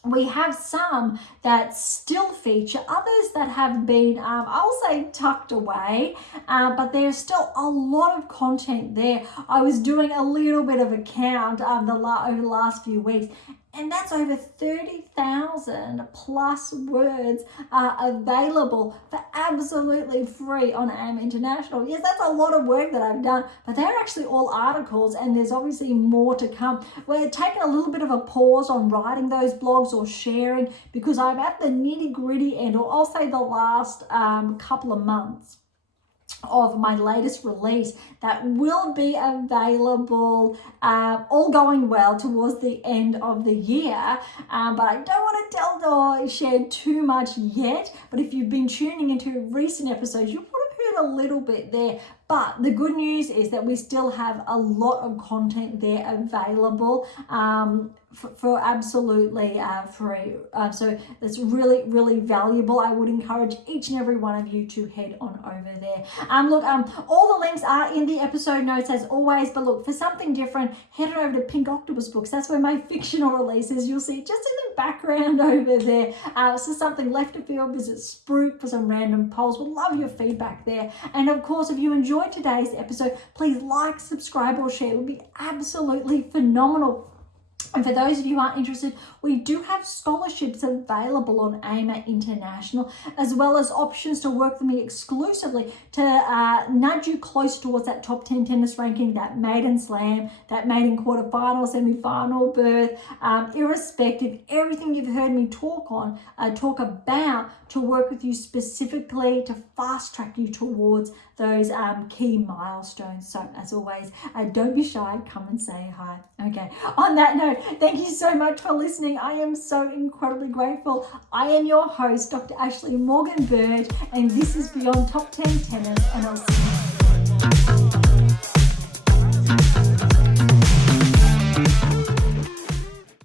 We have some that still feature, others that have been, I'll say, tucked away, but there's still a lot of content there. I was doing a little bit of a count over the last few weeks, and that's over 30,000 plus words available for absolutely free on AM International. Yes, that's a lot of work that I've done, but they're actually all articles, and there's obviously more to come. We're taking a little bit of a pause on writing those blogs or sharing because I'm at the nitty-gritty end, or I'll say the last couple of months of my latest release that will be available, all going well, towards the end of the year. But I don't want to tell or share too much yet. But if you've been tuning into recent episodes, you would have heard a little bit there. But the good news is that we still have a lot of content there available for absolutely free. So that's really, really valuable. I would encourage each and every one of you to head on over there. Look, all the links are in the episode notes as always. But look, for something different, head on over to Pink Octopus Books. That's where my fictional releases, you'll see just in the background over there. So something left of field, visit Spruik for some random polls. We'd love your feedback there. And of course, if you enjoyed today's episode, please like, subscribe, or share. It would be absolutely phenomenal. And for those of you who aren't interested, we do have scholarships available on AM8 International, as well as options to work with me exclusively to nudge you close towards that top 10 tennis ranking, that maiden slam, that maiden quarterfinal, semi-final berth, irrespective, everything you've heard me talk about, to work with you specifically to fast track you towards those key milestones. So as always, don't be shy, come and say hi. Okay, on that note, thank you so much for listening. I am so incredibly grateful. I am your host, Dr. Ashley Morgan Burge, and this is Beyond Top 10 Tennis, and I'll see you